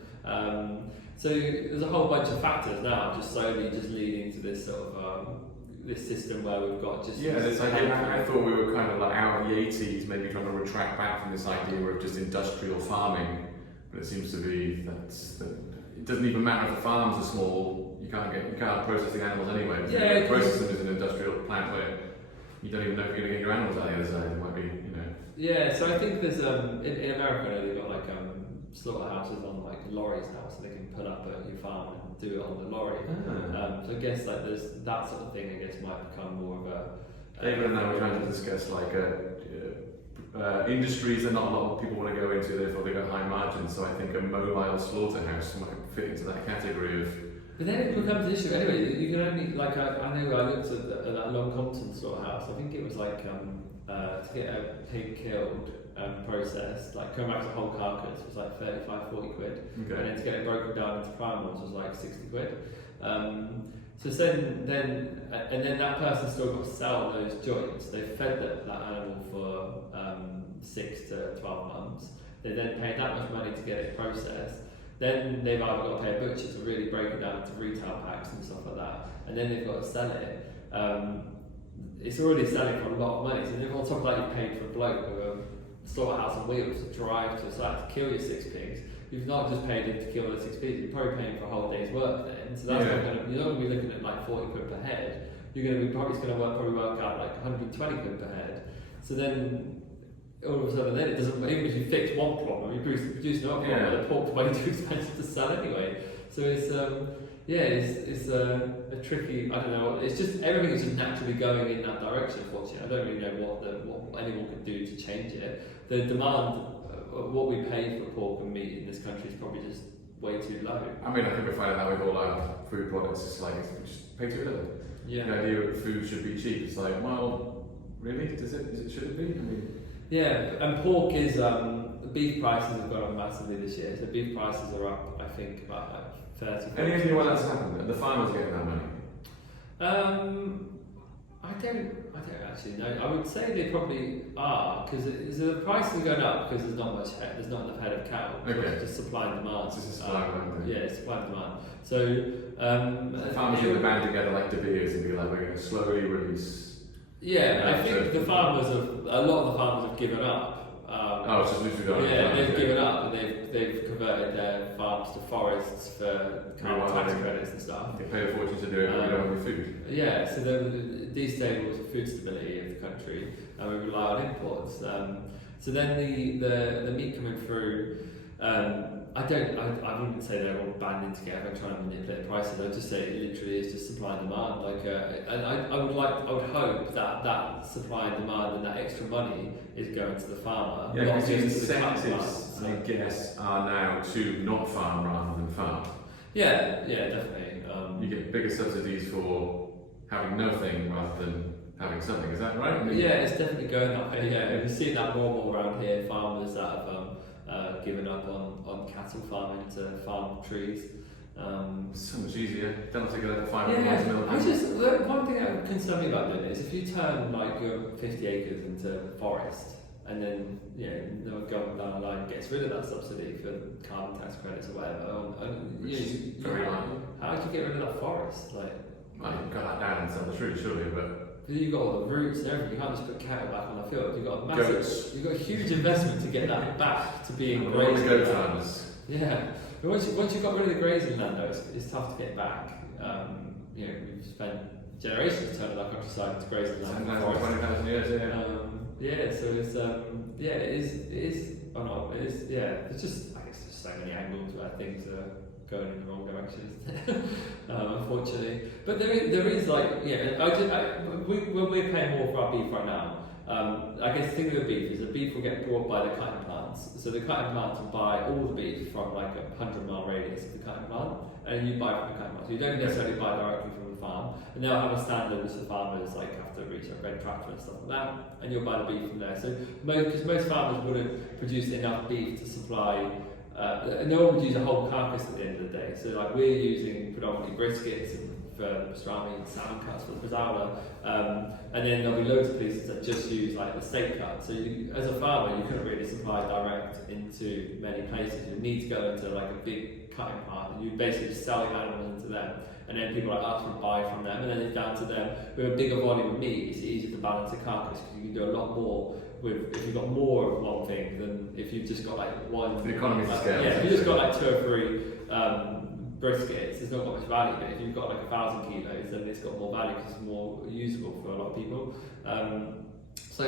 So there's a whole bunch of factors now, just slowly just leading to this sort of this system where we've got just it's like I thought we were kind of like out of the 80s, maybe trying to retract back from this idea of just industrial farming, but it seems to be that it doesn't even matter if the farms are small. You can't process the animals anyway. Yeah, process them as an industrial plant where you don't even know if you're going to get your animals out the other side. It might be, Yeah, so I think there's in America they've got like slaughterhouses on like lorries now, so they can pull up at your farm and do it on the lorry. So I guess like there's that sort of thing. I guess might become more of a. David and I were trying to discuss like industries that not a lot of people want to go into. Therefore, they got high margins. So I think a mobile slaughterhouse might fit into that category of. But then it becomes an issue anyway. You can only like I know I looked at that Long Compton slaughterhouse. I think it was like to get a pig killed and processed, like coming back to the whole carcass was like 35-40 quid, Okay. and then to get it broken down into primals was like 60 quid. So then that person still got to sell those joints. They fed that animal for 6 to 12 months. They then paid that much money to get it processed. Then they've either got to pay a butcher to really break it down into retail packs and stuff like that, and then they've got to sell it. It's already selling for a lot of money, so then on top of that you paid for a bloke with a slaughterhouse on wheels to drive to a site to kill your 6 pigs. You've not just paid him to kill the 6 pigs, you're probably paying for a whole day's work then. So that's not you're not going to be looking at like 40 quid per head. You're going to be probably work out like 120 quid per head. So then all of a sudden then it doesn't, even if you fix one problem, you produce another problem, the pork's way too expensive to sell anyway. So it's a tricky, I don't know, it's just everything is just naturally going in that direction, unfortunately. I don't really know what anyone could do to change it. The demand, what we pay for pork and meat in this country is probably just way too low. I mean, I think we're finding that with all our food products, it's like, just pay too little. Yeah. The idea that food should be cheap, it's like, well, really? Should it be? I mean, yeah, and pork is, the beef prices have gone up massively this year, so beef prices are up, I think, about 30%. any idea why that's happened? The farmers getting that money? I don't actually know. I would say they probably are, because the prices are going up because there's not enough head of cattle. Okay. It's just supply and demand. It's just supply and demand. Yeah, it's supply and demand. So the farmers should band together like De Beers and be like, we're going to slowly release. Yeah, I think a lot of the farmers have given up. It's just literally done. Yeah, they've given up and they've converted their farms to forests for carbon tax credits and stuff. They pay a fortune to do it, but we don't have the food. Yeah, so the destables the food stability of the country, and we rely on imports. So then the meat coming through, I wouldn't say they're all banding together and trying to manipulate prices. I'd just say it literally is just supply and demand. And I would hope that supply and demand and that extra money is going to the farmer. Yeah, because the incentives, incentives, I guess, are now to not farm rather than farm. Yeah, definitely. You get bigger subsidies for having nothing rather than having something. Is that right? Yeah, it's definitely going that way. Yeah, we've seen that more and more around here. Farmers that have given up on cattle farming to farm trees. So much easier. Don't have to go to 5 Yeah, milk. one thing that would concern me about doing it is if you turn like your 50 acres into forest, and then the government down the line gets rid of that subsidy for carbon tax credits or whatever. How do you get rid of that forest? Like, well, you can cut that down and sell the fruit, surely, but you've got all the roots and everything. You can't just put cattle back on the field. You've got a goats. You've got a huge investment to get that back to being all the grazing. goat farmers. Yeah, but once you've got rid of the grazing land, though, it's tough to get back. We've spent generations turning our countryside into grazing land. 20,000 years, yeah. Yeah, so it's it is or not, it is, yeah, it's just, I guess there's so many angles where things are going in the wrong direction, unfortunately. But there is like, yeah, when we're paying more for our beef right now, I guess the thing with beef is the beef will get brought by the cutting plants. So the cutting plants will buy all the beef from like a 100-mile radius of the cutting plant, and you buy from the cutting plant. So you don't necessarily buy directly from the farm, and they'll have a standard which the farmers like have to reach a red tractor and stuff like that, and you'll buy the beef from there. So because most farmers wouldn't produce enough beef to supply. No one would use a whole carcass at the end of the day. So like we're using predominantly briskets for the pastrami and salmon cuts for the bresaola, and then there'll be loads of places that just use like the steak cut. So you, as a farmer, you couldn't really supply direct into many places. You need to go into like a big cutting plant, and you basically just sell your animals into them, and then people like us would buy from them, and then it's down to them. With a bigger volume of meat, it's easier to balance a carcass because you can do a lot more. If you've got more of one thing than if you've just got like one. The economies of scale. Yeah, if you've just got like 2 or 3 briskets, it's not got much value. But if you've got like 1,000 kilos, then it's got more value because it's more usable for a lot of people. So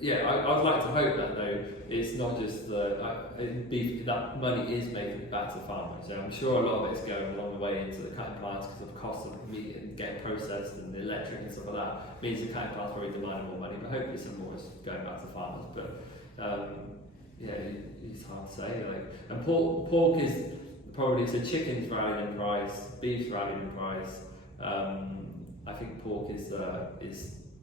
yeah, I'd like to hope that though it's not just the beef, that money is making it back to the farmer. So I'm sure a lot of it's going along the way into the cutting plants because of the cost of meat and getting processed and the electric and stuff like that means the cutting plants probably demand more money. But hopefully some more is going back to farmers. But yeah, it's hard to say. Like, and pork is probably, so chicken's rallied in price, beef's rallied in price. I think pork is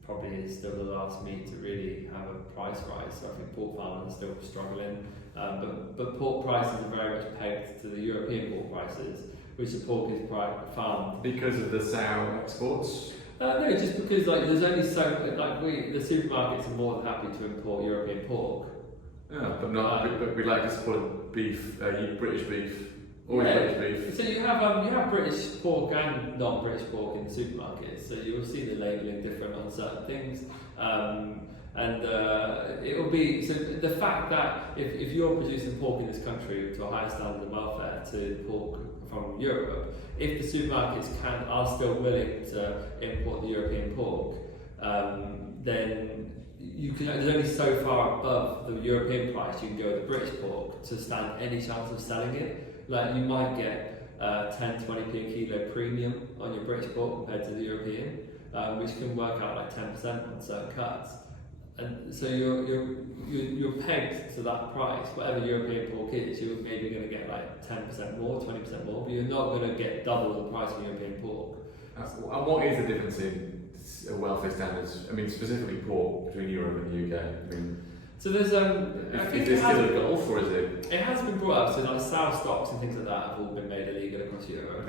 probably still the last meat to really have a price rise. So I think pork farmers are still struggling. But pork prices are very much pegged to the European pork prices, which the pork is farmed. Because of the sow exports? No, just because like there's only so like the supermarkets are more than happy to import European pork. Yeah, but we like to support beef, British beef. Always British beef. So you have British pork and non-British pork in the supermarkets. So you will see the labelling different on certain things, and it will be so the fact that if you're producing pork in this country to a higher standard of welfare to pork from Europe, if the supermarkets are still willing to import the European pork, then there's only so far above the European price you can go with the British pork to stand any chance of selling it. Like you might get 10-20p a kilo premium on your British pork compared to the European, which can work out like 10% on certain cuts. And so you're pegged to that price. Whatever European pork is, you're maybe going to get like 10% more, 20% more, but you're not going to get double the price of European pork. And what is the difference in welfare standards? I mean, specifically pork between Europe and the UK. I mean, so there's I think is there still a gulf, or is it? It has been brought up. So like sow stocks and things like that have all been made illegal across Europe.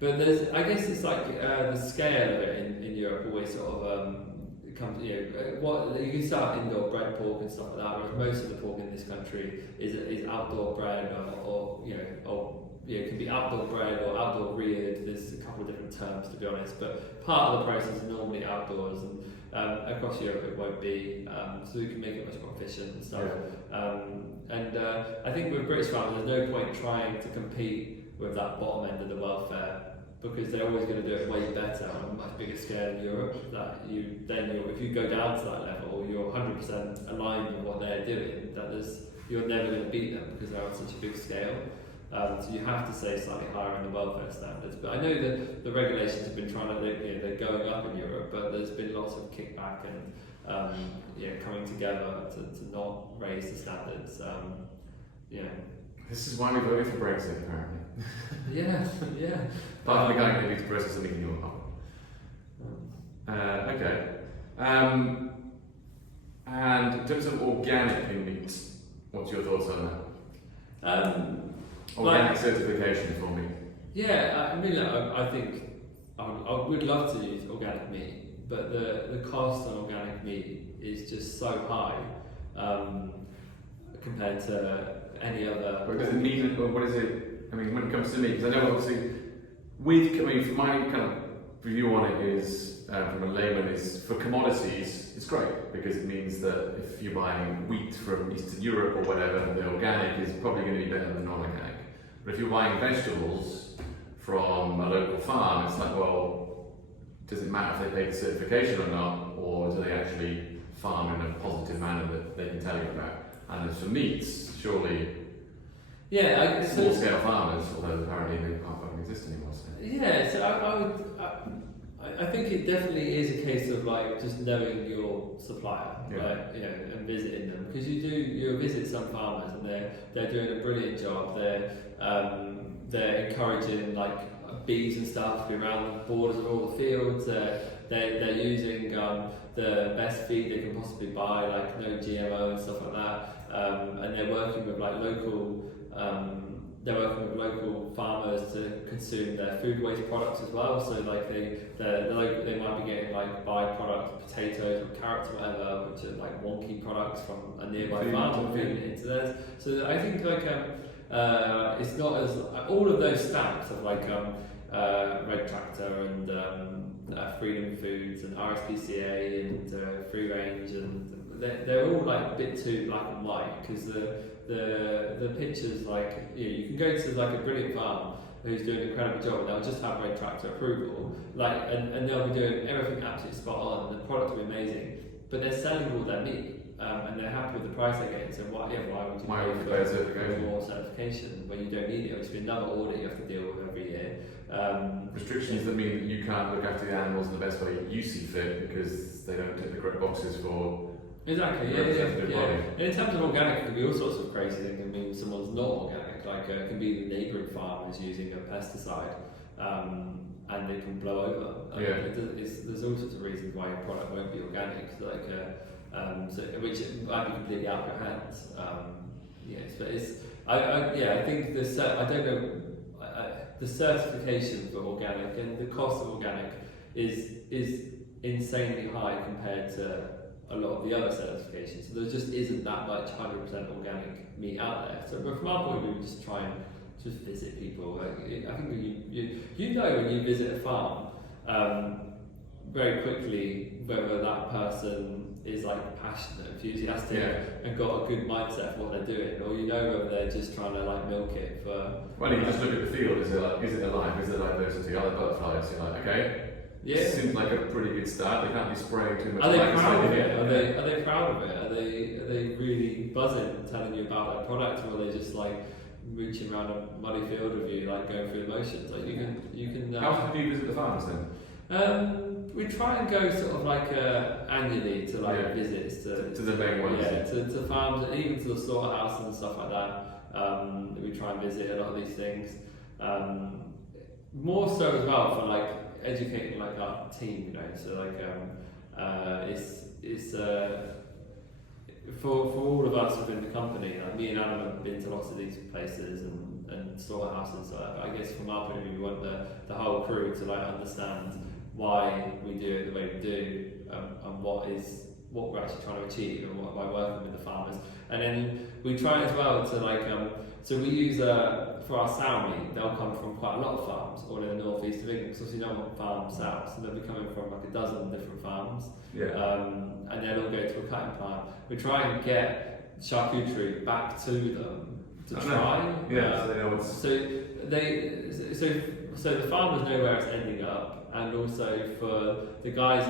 But there's, I guess it's like the scale of it in Europe always sort of comes. What you can start indoor bred pork and stuff like that, whereas most of the pork in this country is outdoor bred or can be outdoor bred or outdoor reared. There's a couple of different terms to be honest, but part of the process is normally outdoors, and across Europe it won't be, so we can make it much more efficient and stuff. Yeah. I think with British farmers there's no point trying to compete with that bottom end of the welfare because they're always going to do it way better on a much bigger scale in Europe. That if you go down to that level, you're 100% aligned with what they're doing. You're never going to beat them because they're on such a big scale. So you have to stay slightly higher in the welfare standards. But I know that the regulations have been they're going up in Europe, but there's been lots of kickback and coming together to not raise the standards. This is why we voted for Brexit, apparently. yeah. But we're going to need to process something in your home. Okay. And in terms of organic meat, what's your thoughts on that? Organic certification for me. Yeah, I mean, I think I would love to use organic meat, but the cost on organic meat is just so high compared to any other. What does it mean? What is it? I mean, when it comes to meat, because I know obviously, from my kind of view on it is, from a layman, is for commodities, it's great because it means that if you're buying wheat from Eastern Europe or whatever, the organic is probably going to be better than non-organic. But if you're buying vegetables from a local farm, it's like, well, does it matter if they take the certification or not, or do they actually farm in a positive manner that they can tell you about? And as for meats, surely small scale farmers, although apparently they can't fucking exist anymore. So. Yeah, so I think it definitely is a case of like just knowing your supplier, like, you know, and visiting them, because you visit some farmers and they're doing a brilliant job. They're encouraging like bees and stuff to be around the borders of all the fields. They're using the best feed they can possibly buy, like no GMO and stuff like that. And they're working with like local. They're working with local farmers to consume their food waste products as well. So like they might be getting like byproduct potatoes or carrots or whatever, which are like wonky products from a nearby farm and feeding it into theirs. So I think like it's not as all of those stamps of like Red Tractor and Freedom Foods and RSPCA and Free Range, and they're all like a bit too black and white, because the pictures, like, you know, you can go to like a brilliant farm who's doing an incredible job and they'll just have Red Tractor approval, like, and they'll be doing everything absolutely spot on and the product will be amazing, but they're selling all their meat and they're happy with the price they're getting. So why would you pay for more certification when you don't need it? It'll just be another audit you have to deal with every year. Restrictions that mean that you can't look after the animals in the best way you see fit because they don't tick the correct boxes for. Exactly, yeah. And in terms of organic, it can be all sorts of crazy things. I mean, someone's not organic, like it can be the neighbouring farm is using a pesticide, and they can blow over. There's all sorts of reasons why your product won't be organic, which might be completely out of your hands. But I think I don't know. The certification for organic and the cost of organic is insanely high compared to a lot of the other certifications. So there just isn't that much 100% organic meat out there. So, but from our point of view, we just try and just visit people. I think you know when you visit a farm, very quickly whether that person is like passionate, enthusiastic, and got a good mindset for what they're doing, or you know whether they're just trying to like milk it for. Well, you just look at the field. Is it alive? Is there diversity? Are there butterflies? You're like, okay. Yeah. Seems like a pretty good start. They can't be spraying too much. Are they proud of it? Are they proud of it? Are they really buzzing, telling you about their product, or are they just like mooching around a muddy field with you, like going through the motions? Like you can. How often do you visit the farms then? We try and go sort of like annually to like visits to the main ones. Yeah, to farms, and even to the slaughterhouses and stuff like that. We try and visit a lot of these things. More so as well for like educating like our team, you know. So like it's for all of us within the company. Like me and Adam have been to lots of these places and slaughterhouses. But I guess from our point of view, we want the whole crew to like understand why we do it the way we do, and what we're actually trying to achieve, and what by working with the farmers. And then we try as well to like so we use for our sow meat, they'll come from quite a lot of farms all in the northeast of England, because no one farms sows, so they'll be coming from like a dozen different farms. And they'll all go to a cutting plant. We try and get charcuterie back to them to try. So they know what's. So the farmers know where it's ending up, and also for the guys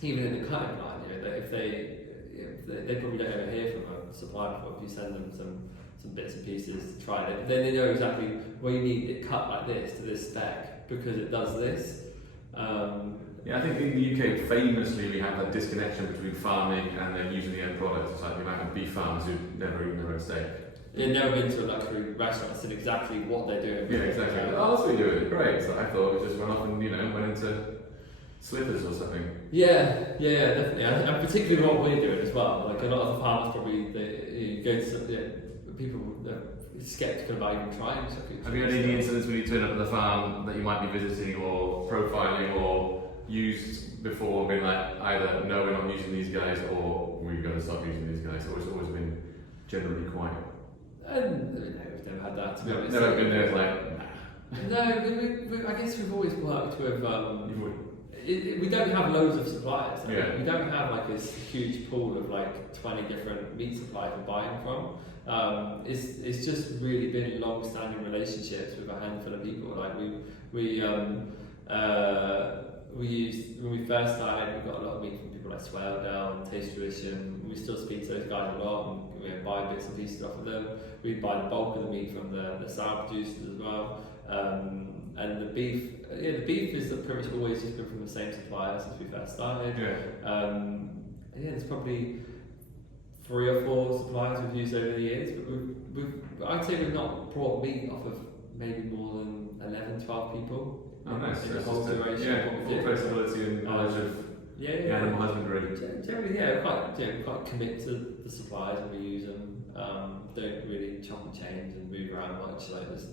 even in the cutting plant, you know, if they probably don't ever hear from a supplier before. If you send them some bits and pieces to try it, then they know exactly, well, you need it cut like this to this spec because it does this. I think in the UK, famously, we have that disconnection between farming and then using the end product. It's like the amount of beef farmers who never eaten their own steak. They've never been to a luxury restaurant and seen exactly what they're doing. Yeah, exactly. Oh, that's what you're doing. Great. So I thought it just went off and went into slippers or something. Yeah, definitely. And particularly what we're doing as well. Like a lot of the farmers probably you go to people are sceptical about even trying something. Have you had any incidents when you turn up at the farm that you might be visiting or profiling or used before, been like either no, we're not using these guys, or we're going to stop using these guys? Or it's always been generally quiet. No, we've never had that. To be honest, never been there like. No, I guess we've always worked with. We don't have loads of suppliers. We don't have like this huge pool of like 20 different meat suppliers we're buying from. It's just really been long-standing relationships with a handful of people. Like when we first started, we got a lot of meat from people like Swell and Taste Tradition. We still speak to those guys a lot, and we buy bits and pieces off of them. We buy the bulk of the meat from the sour producers as well. And the beef is pretty much always just been from the same supplier since we first started. There's probably 3 or 4 suppliers we've used over the years, but I'd say we've not brought meat off of maybe more than 11, 12 people. Oh, nice. In the whole duration. Full flexibility and knowledge of animal husbandry. Generally, we're quite committed to the suppliers and we use them. Don't really chop and change and move around much. Like there's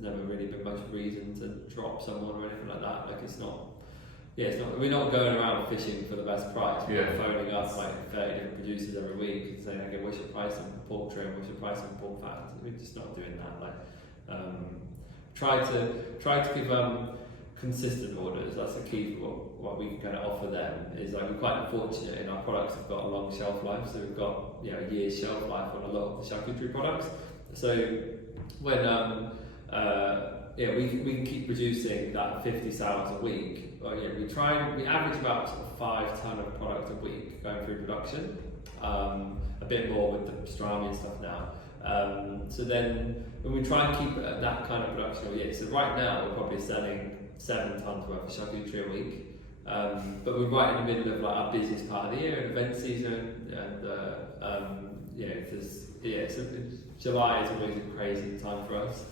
never really been much reason to drop someone or anything like that. Like it's not. We're not going around fishing for the best price. We're phoning up like 30 different producers every week and saying, okay, what's your price on pork trim? What's your price on pork fat? We're just not doing that. Like, try to give consistent orders. That's the key for what we can kind of offer them. Is like we're quite fortunate in our products have got a long shelf life, so we've got a year's shelf life on a lot of the charcuterie products. So when we can keep producing that 50 sours a week. We average about sort of 5 ton of product a week going through production. A bit more with the pastrami and stuff now. So then when we try and keep it at that kind of production all year, so right now we're probably selling 7 tons worth of charcuterie a week. But we're right in the middle of like our busiest part of the year, event season, and so July is always a crazy time for us.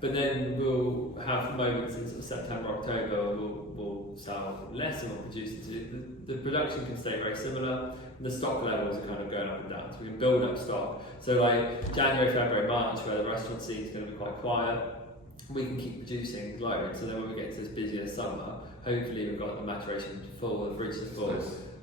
But then we'll have moments in sort of September, October, we'll sell less than what we're producing. The production can stay very similar, and the stock levels are kind of going up and down. So we can build up stock. So like January, February, March, where the restaurant scene is going to be quite quiet, we can keep producing loads. So then when we get to this busier summer, hopefully we've got the maturation full, the fridge is full.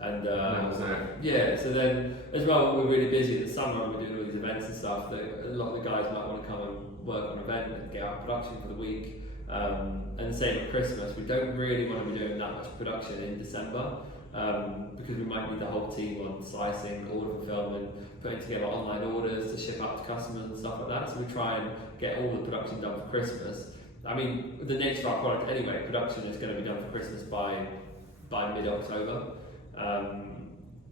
And so then as well, we're really busy in the summer and we're doing all these events and stuff that a lot of the guys might want to come and work on an event and get out production for the week. And the same at Christmas, we don't really want to be doing that much production in December because we might need the whole team on slicing, order fulfillment, putting together online orders to ship out to customers and stuff like that. So we try and get all the production done for Christmas. I mean, the nature of our product anyway, production is going to be done for Christmas by mid-October.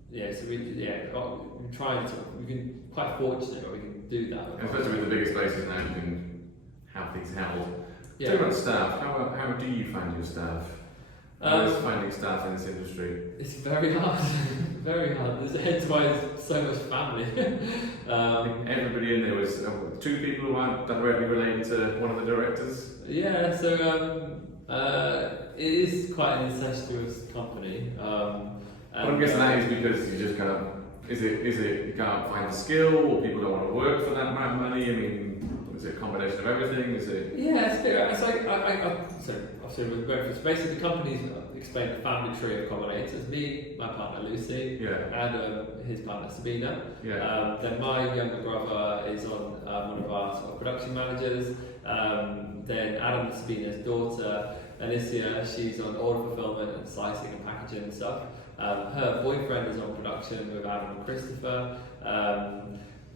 We're trying to. We can quite fortunate that we can do that. Especially with the bigger spaces now, you can have things held. Talk about staff. How do you find your staff? How is finding staff in this industry? It's very hard. Very hard. Hence why there's so much family. Everybody in there was 2 people who aren't directly related to one of the directors. Yeah. So it is quite an incestuous company. But I'm guessing that is because you just kind of, is it you can't find the skill, or people don't want to work for that amount of money? I mean, is it a combination of everything? Is it? Yeah, it's like, so we're going through, basically the company's explained the family tree of Cobble. It's me, my partner Lucy, and his partner Sabina. Then my younger brother is on one of our sort of production managers. Then Adam, Sabina's daughter, Alicia, she's on order fulfillment and slicing and packaging and stuff. Her boyfriend is on production with Adam and Christopher.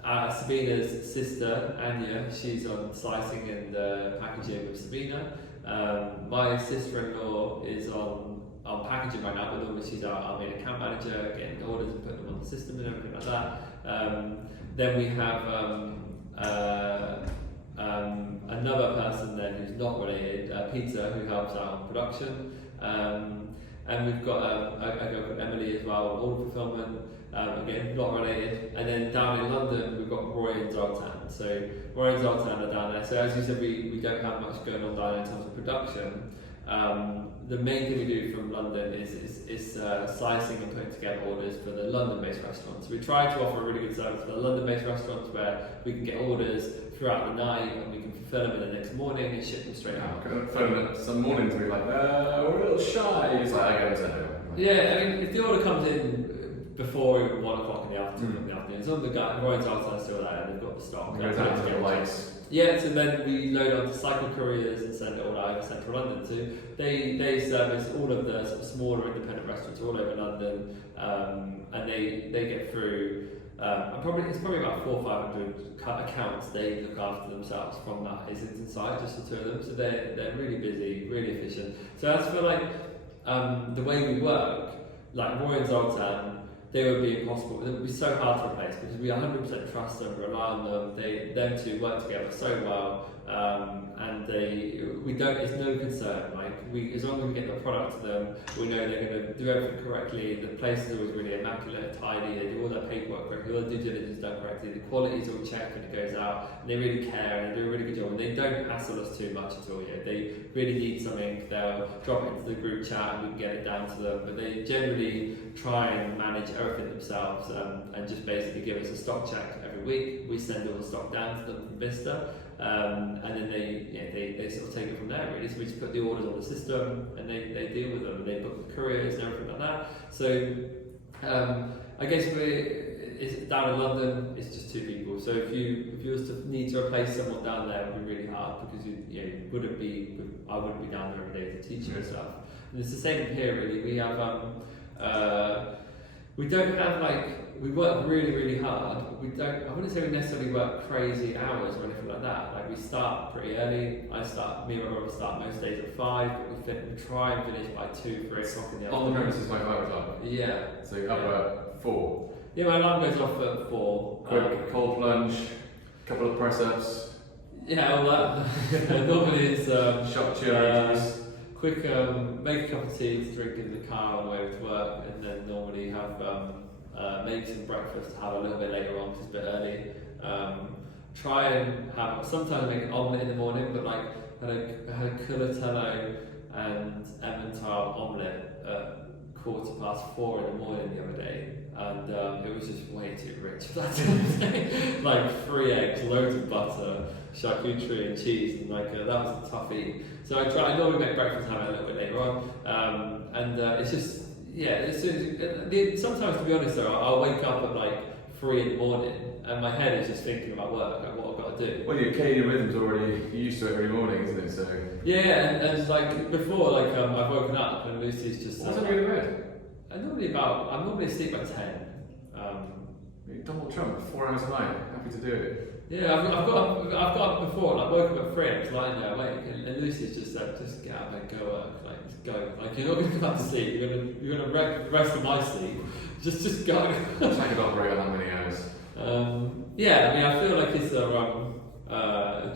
Sabina's sister, Anya, she's on slicing and packaging with Sabina. My sister-in-law is on packaging right now, but normally she's our main account manager, getting orders and putting them on the system and everything like that. Then we have another person then who's not related, Peter, who helps out on production. And we've got a girl called Emily as well on order fulfillment, again, not related. And then down in London, we've got Roy and Zoltan. So Roy and Zoltan are down there. So as you said, we don't have much going on down in terms of production. The main thing we do from London is slicing and putting together orders for the London-based restaurants. We try to offer a really good service for the London-based restaurants where we can get orders throughout the night and we can fulfill them in the next morning and ship them straight out. Phone up some mornings and be like, we're a little shy. It's like, I go to know. Yeah, I mean, if the order comes in before 1 o'clock in the afternoon, some of the guys, Roy and Zoltan are still there and they've got the stock. Yeah, so then we load onto cycle couriers and send it all out to central London too. They service all of the sort of smaller independent restaurants all over London, and they get through it's probably about 400 or 500 accounts they look after themselves from that Islington site, just the two of them. So they're really busy, really efficient. So as for like the way we work, like Roy and Zoltan, they would be impossible. It would be so hard to replace because we 100% trust them, rely on them. Them two work together so well, and it's no concern. Like as long as we get the product to them, we know they're going to do everything correctly. The place is always really immaculate, tidy. They do all their paperwork correctly, all the due diligence done correctly. The quality is all checked when it goes out, and they really care and they do a really good job. And they don't hassle us too much at all. Yeah, they really need something, they'll drop it into the group chat and we can get it down to them. But they generally try and manage everything themselves, and just basically give us a stock check every week. We send all the stock down to them from Vista, and then they sort of take it from there really. So we just put the orders on the system and they deal with them, and they book the couriers and everything like that. So I guess it's down in London, it's just two people. So if you was to need to replace someone down there, it would be really hard because I wouldn't be down there every day to teach you and stuff. And it's the same here really. We have we don't have we work really, really hard. I wouldn't say we necessarily work crazy hours or anything like that. Like we start pretty early. Me and my brother start most days at 5, but we try and finish by 2, 3 o'clock in the afternoon. On the premises by 5 o'clock? Yeah. So you're up at 4? Yeah, my alarm goes off at 4. Quick cold plunge, couple of press-ups. Yeah, all that. Normally it's shot chillers. Quick, make a cup of tea to drink in the car on the way to work, and then normally have make some breakfast to have a little bit later on because it's a bit early. Try and sometimes make an omelette in the morning, but I had a culatello and Emmentaler omelette at 4:15 in the morning the other day, and it was just way too rich for that time of day. Like 3 eggs, loads of butter, charcuterie and cheese, and that was a tough eat. So I normally make breakfast and have it a little bit later on, and it's just sometimes to be honest though, I'll wake up at 3 in the morning and my head is just thinking about work, like what I've got to do. Well, your circadian rhythm's already used to it every morning, isn't it? So yeah, and before I've woken up and Lucy's just. What's up you in bed? I'm normally asleep by 10. Donald Trump, 4 hours a night, happy to do it. Yeah, I've got up before, woke up at 3, I was lying there awake, and Lucy's just said, just get out of bed, go work, just go. You're not going to come back to sleep, you're going to wreck the rest of my sleep, just go. It's like about break that many hours. I feel like it's a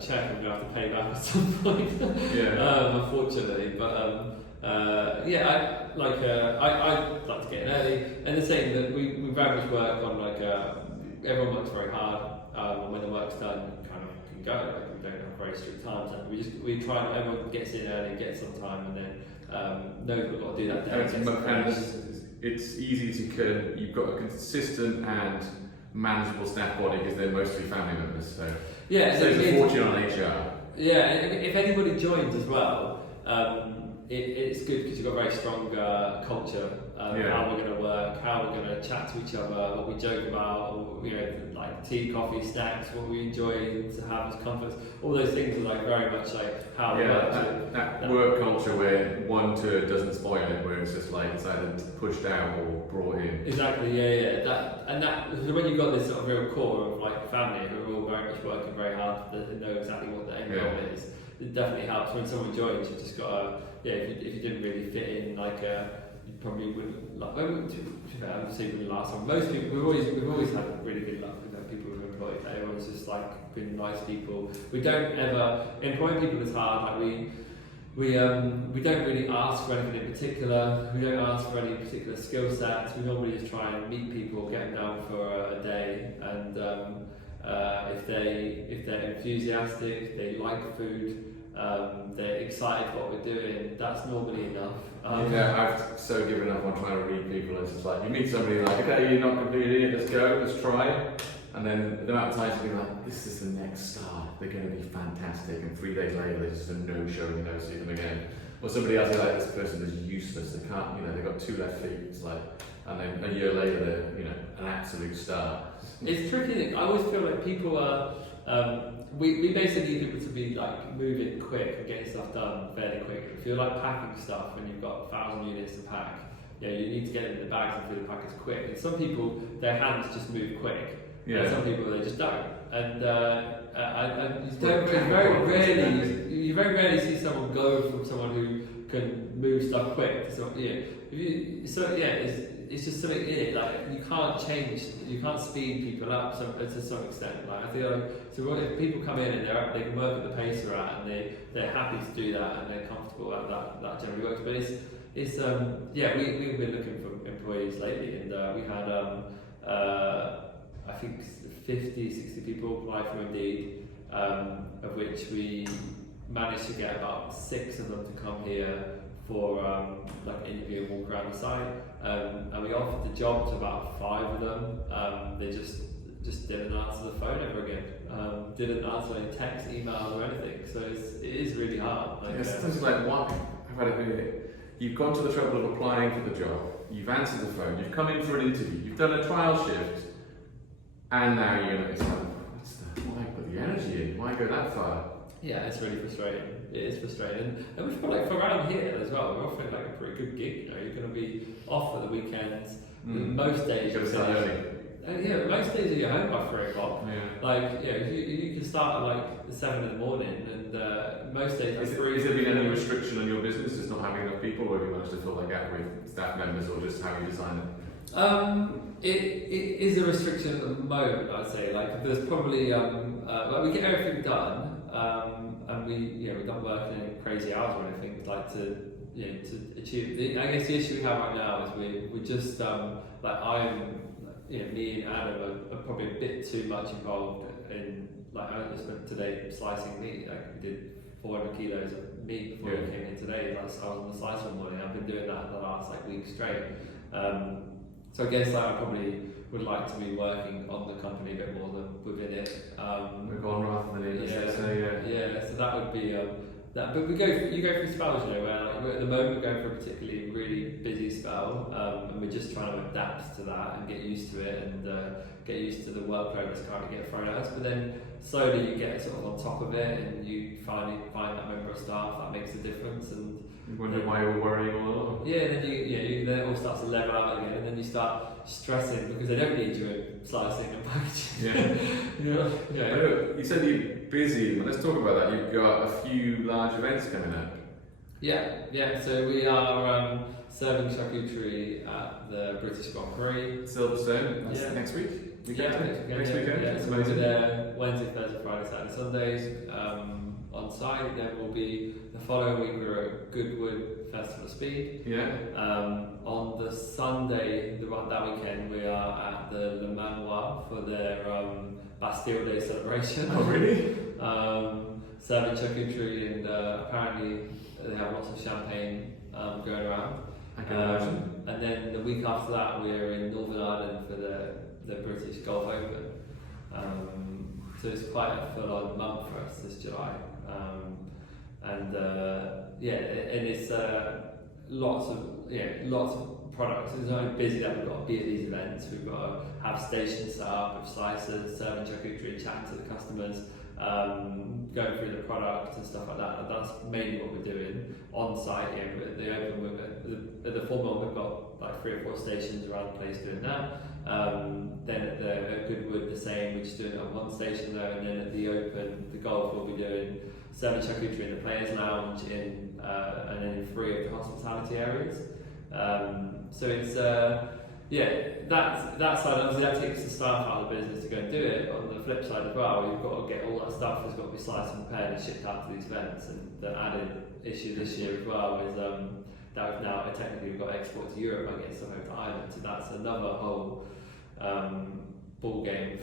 check I'm going to have to pay back at some point, unfortunately, but I like to get in early, and the same that we very much work on everyone works very hard, and when the work's done, you kind of can go. We don't have very strict times, and we try and everyone gets in early, gets some time, and then knows we've got to do that day. It's easy to you've got a consistent and manageable staff body because they're mostly family members. So yeah, saves a fortune on HR. Yeah, if anybody joins as well. It's good because you've got a very strong culture, how we're going to work, how we're going to chat to each other, what we joke about, or, tea, coffee, snacks, what we enjoy to have as comforts. All those things are very much how we work. That work culture where one turd doesn't spoil it, where it's just it's either pushed out or brought in. Exactly, yeah. So when you've got this sort of real core of family who are all very much working very hard to know exactly what the end goal is, it definitely helps when someone joins. You've just got to. If you didn't really fit in, you probably wouldn't. I'm saying the last time. Most people, we've always had really good luck with people we've employed. Everyone's just been nice people. We don't ever employing people is hard. We don't really ask for anything in particular. We don't ask for any particular skill sets. We normally just try and meet people, get them down for a day, and if they're enthusiastic, they like food. They're excited what we're doing, that's normally enough. I've so given up on trying to read people. It's just you meet somebody okay, you're not completely in, let's go, let's try. And then the amount of times you be this is the next star, they're going to be fantastic, and 3 days later there's just a no-show and you never see them again. Or somebody else, this person is useless, they can't, they've got 2 left feet, it's and then a year later they're, an absolute star. It's tricky, I always feel like people are, we basically need people to be moving quick and getting stuff done fairly quick. If you're packing stuff and you've got 1,000 units to pack, you need to get it in the bags and through the packets quick. And some people, their hands just move quick. Yeah. And some people, they just don't. And you very rarely see someone go from someone who can move stuff quick to someone, it's just something in it. Like you can't speed people up to some extent. Like I feel like if people come in and they can work at the pace they're at, and they're happy to do that and they're comfortable at that generally works. But we've been looking for employees lately, and we had I think 50, 60 people apply for Indeed, of which we managed to get about 6 of them to come here for like interview and walk around the site, and we offered the job to about 5 of them. They just didn't answer the phone ever again, didn't answer any text, email or anything, so it is really hard. Like, it's like, why? I've had it here. You've gone to the trouble of applying for the job, you've answered the phone, you've come in for an interview, you've done a trial shift, and now why put the energy in? Why go that far? Yeah, it's really frustrating. It is frustrating. And we've got like for around here as well, we're offering like a pretty good gig. You're going to be off at the weekends. Most days you're going to start early. Most days you're home by 3 o'clock. Yeah. Like, you can start at like 7 in the morning, and most days. Has there been any restriction on your business, just not having enough people, or have you managed to fill that gap with staff members, or just how you design it? It is a restriction at the moment, I'd say. Like, there's probably we get everything done, and we're not working any crazy hours or anything like to achieve. I guess the issue we have right now is we just me and Adam are probably a bit too much involved in, like, I just spent today slicing meat. Like, we did 400 kilos of meat before we came in today. Like, I was on the slice one morning. I've been doing that the last week straight. So I guess I probably would like to be working on the company a bit more than within it. We've gone rather than in. So that would be that. But you go through spells, where like at the moment we're going for a particularly really busy spell, and we're just trying to adapt to that and get used to it, and get used to the workload that's currently getting thrown at us. But then slowly you get sort of on top of it, and you finally find that member of staff that makes a difference. And you wonder why you're worrying all along. Yeah, then then it all starts to level out again, and then you start stressing because they don't need you in slicing and packaging. You said you're busy. Let's talk about that. You've got a few large events coming up. Yeah. So we are serving charcuterie at the British Grand Prix. Silverstone. That's next week. Next weekend. Yeah, so we'll be there Wednesday, Thursday, Friday, Saturday, Sundays on site. Then we'll be the following week. We're at Goodwood Festival of Speed. Yeah. On the Sunday, that weekend, we are at the Le Manoir for their Bastille Day celebration. Oh, really? Serving charcuterie, and apparently they have lots of champagne going around. I can imagine. And then the week after that, we're in Northern Ireland for the British Golf Open. So it's quite a full-on month for us this July. And it's lots of products. It's not only busy that we've got to be at these events. We've got to have stations set up with slicers, serving charcuterie, chatting to the customers, going through the products and stuff like that. And that's mainly what we're doing on site here. At the Open, at the formal, we've got like 3 or 4 stations around the place doing that. Then at Goodwood, the same. We're just doing it at one station there, and then at the Open, the golf, we'll be doing serving charcuterie in the Players Lounge and then in 3 of the hospitality areas. So it's that side. Obviously, that takes the staff out of the business to go and do it. On the flip side as well, you've got to get all that stuff has got to be sliced and prepared and shipped out to these events. And the added issue this year as well is that we've now technically we've got to export to Europe and get stuff over to Ireland. So that's another whole ball game.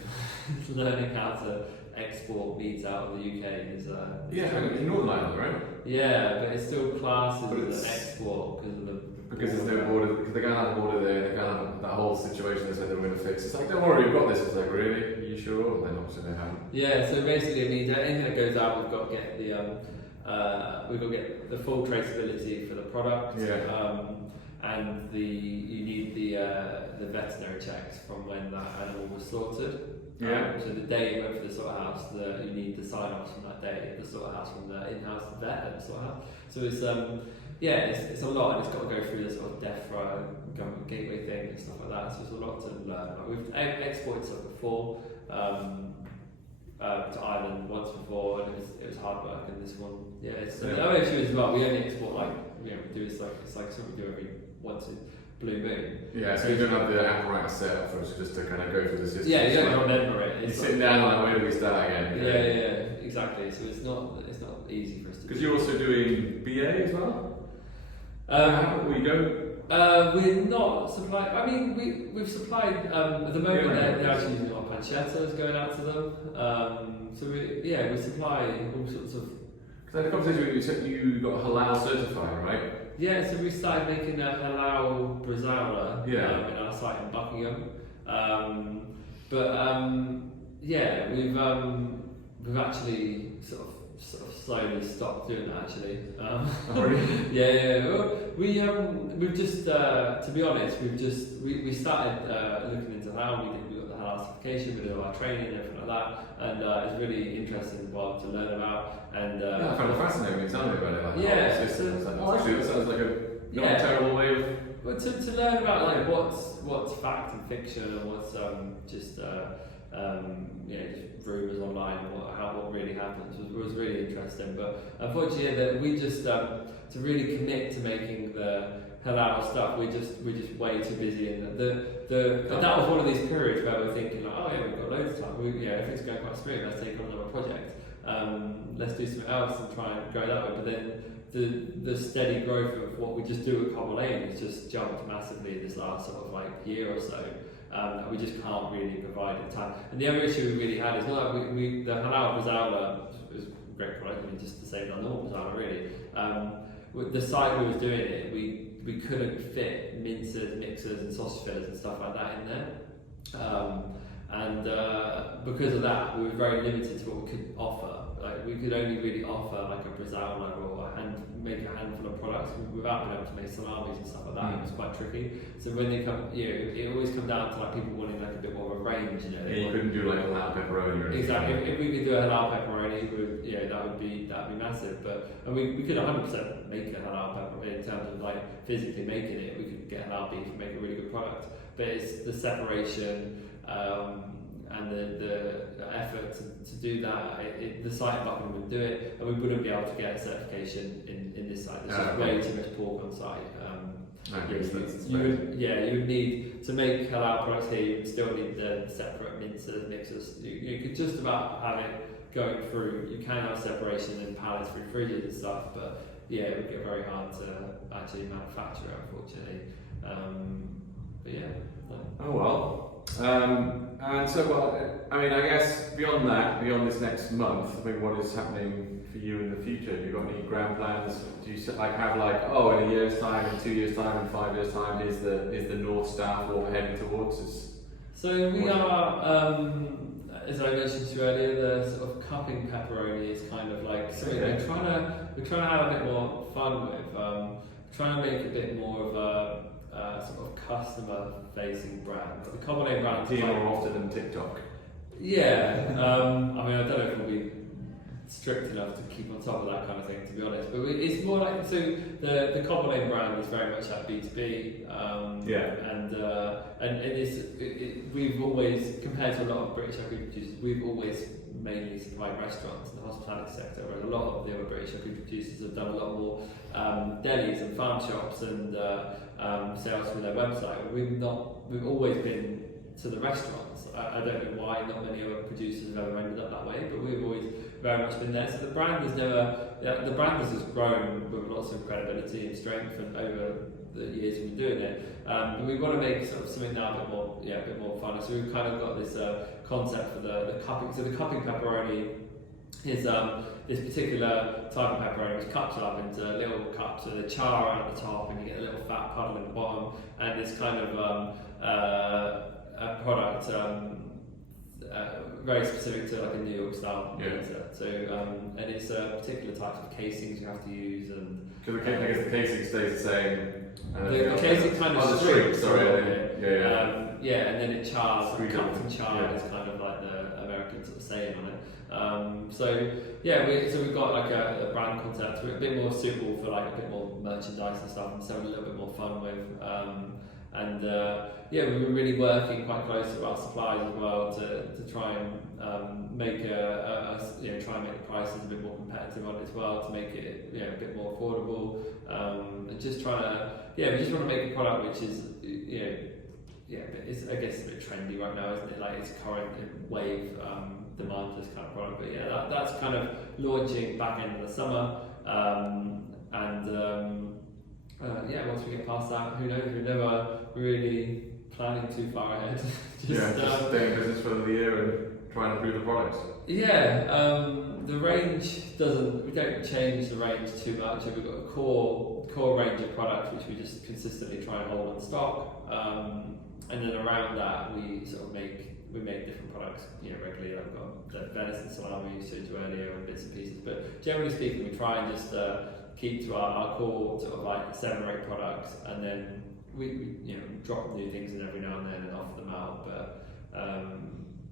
Learning how to export meats out of the UK is in Northern Ireland, right? Yeah, but it's still classed as an export because there's no border, because they're going to have a border there, they're going to have that whole situation they said they were going to fix. It's like, don't worry, we've got this. It's like, really? Are you sure? And then obviously they haven't. Yeah, so basically it means anything that goes out, we've got to get the full traceability for the product. Yeah. and you need the veterinary checks from when that animal was slaughtered. Yeah. So the day you went for the slaughterhouse, you need the sign-offs from that day, the slaughterhouse from the in-house vet at the slaughterhouse. So it's it's a lot, and it's got to go through the sort of DEFRA government gateway thing and stuff like that. So there's a lot to learn. Like we've exported stuff before to Ireland once before, and it was hard work. And this one, the other issue as well. We only export we do it's like something we do every once in blue moon. Yeah, so you don't have the apparatus set up for us just to kind of go through the system. Yeah, you don't remember it. You're sitting down like, where do we start again? Yeah, exactly. So it's not easy for us to. Because you're also doing BA as well. We don't. We're not supplying. I mean, we've supplied. At the moment, they're actually using our pancettas going out to them. So we supply all sorts of. Because I had a conversation with you. Said you got halal certified, right? Yeah, so we started making a halal brazola in our site in Buckingham. We've actually sort of slowly stopped doing that actually. We've just to be honest, we started looking into halal. We got the halal certification, we did all our training and everything like that, and it's really interesting to learn about. And I found it fascinating when you told me about it. Like, actually, that sounds like a not terrible way of. But to learn about like what's fact and fiction and what's just rumours online and what really happens was really interesting. But unfortunately, that we just to really commit to making the halal stuff, we're just way too busy. And that was one of these periods where we're thinking like, we've got loads of time. Everything's going quite smooth. Let's take on another project. Let's do something else and try and grow that way. But then the steady growth of what we just do at Cobble has just jumped massively this last sort of year or so. We just can't really provide the time. And the other issue we really had is not that the halal brazola was a great product. I mean, just to say the normal brazola really. With the site we was doing it, we couldn't fit mincers, mixers, and sausage fillers and stuff like that in there. And because of that, we were very limited to what we could offer. Like we could only really offer like a brazola or make a handful of products without being able to make salamis and stuff like that. It was quite tricky. So when they come, it always comes down to like people wanting like a bit more of a range. You couldn't do like a halal pepperoni or anything. Exactly. If we could do a halal pepperoni, that would be massive. And we could 100% make a halal pepperoni in terms of like physically making it. We could get halal beef and make a really good product. But it's the separation. And the effort to do that, the site in Buckingham would do it, and we wouldn't be able to get a certification in this site. There's just way too much pork on site. You would need to make halal products here. You would still need the separate mincers, mixers. You could just about have it going through. You can have separation in pallets through fridges and stuff, but it would get very hard to actually manufacture it, unfortunately. Oh well. And so, I guess beyond this next month, what is happening for you in the future? Have you got any grand plans? Do you have in a year's time, in 2 years' time, in 5 years' time, is the North Star what we're heading towards? So we are, as I mentioned to you earlier, the sort of cupping pepperoni is kind of like something we're trying to have a bit more fun with. Trying to make a bit more of a sort of customer-facing brand. The Cobble brand is more often than TikTok. Yeah, I don't know if we'll be strict enough to keep on top of that kind of thing, to be honest. But it's more like the Cobble brand is very much like B2B. And we've always, compared to a lot of British food producers, we've always mainly supplied restaurants in the hospitality sector, whereas a lot of the other British food producers have done a lot more delis and farm shops and sales through their website. We've always been to the restaurants. I don't know why not many other producers have ever ended up that way, but we've always very much been there. So the brand has just grown with lots of credibility and strength, and over the years we've been doing it. But we want to make sort of something now a bit more fun. So we've kind of got this concept for the cupping. So the cupping pepperoni is this particular type of pepperoni which cups up into little cups with a char at the top, and you get a little fat puddle at the bottom, and this kind of a product very specific to like a New York style Yeah. pizza. So and it's particular types of casings you have to use, and Because I guess the casing stays the same. the casing kind of the streaks. sorry. Yeah, and then it chars, Squeeze cuts it. and charred Yeah. is kind of like the American sort of saying on it. So yeah, we've got like a brand concept. We're a bit more suitable for like a bit more merchandise and stuff, and so a little bit more fun with. Yeah, we were really working quite close with our suppliers as well to try and make try and make the prices a bit more competitive on it as well, to make it a bit more affordable, and just trying to we just want to make a product which is it's, I guess, a bit trendy right now, isn't it? Like it's current wave demand for this kind of product. But yeah, that's kind of launching back end of the summer, once we get past that, who knows? We're never really planning too far ahead. just stay in business for the year and try and improve the products. The range we don't change the range too much. We've got a core range of products which we just consistently try and hold on stock, and then around that we sort of make different products regularly. I've got the venison salami we showed you earlier and bits and pieces, but generally speaking we try and just keep to our core sort of like 7 or 8 products, and then we drop new things in every now and then and offer them out. But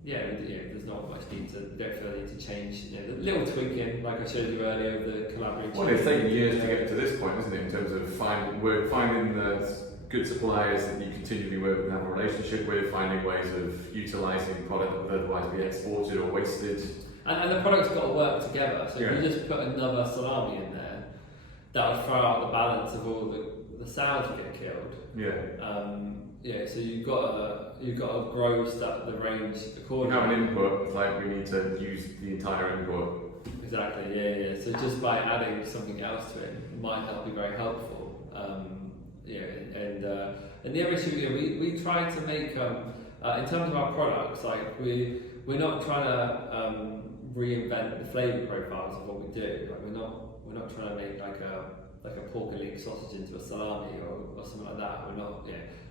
there's not much don't feel need to change. The little tweaking, like I showed you earlier, with the collaboration. Well, it's taken years to get to this point, isn't it? In terms of finding the good suppliers that you continually work with and have a relationship with, finding ways of utilising product that would otherwise be exported or wasted. And the product's got to work together. So if you just put another salami in there, that would throw out the balance of all the sows that get killed. So you've got to grow the range accordingly. You have an input, it's like we need to use the entire input. Exactly, yeah. So just by adding something else to it might not be very helpful. And the other issue, we try to make in terms of our products, like we're not trying to reinvent the flavour profiles of what we do. Like we're not trying to make like a pork and leek sausage into a salami or something like that. We're not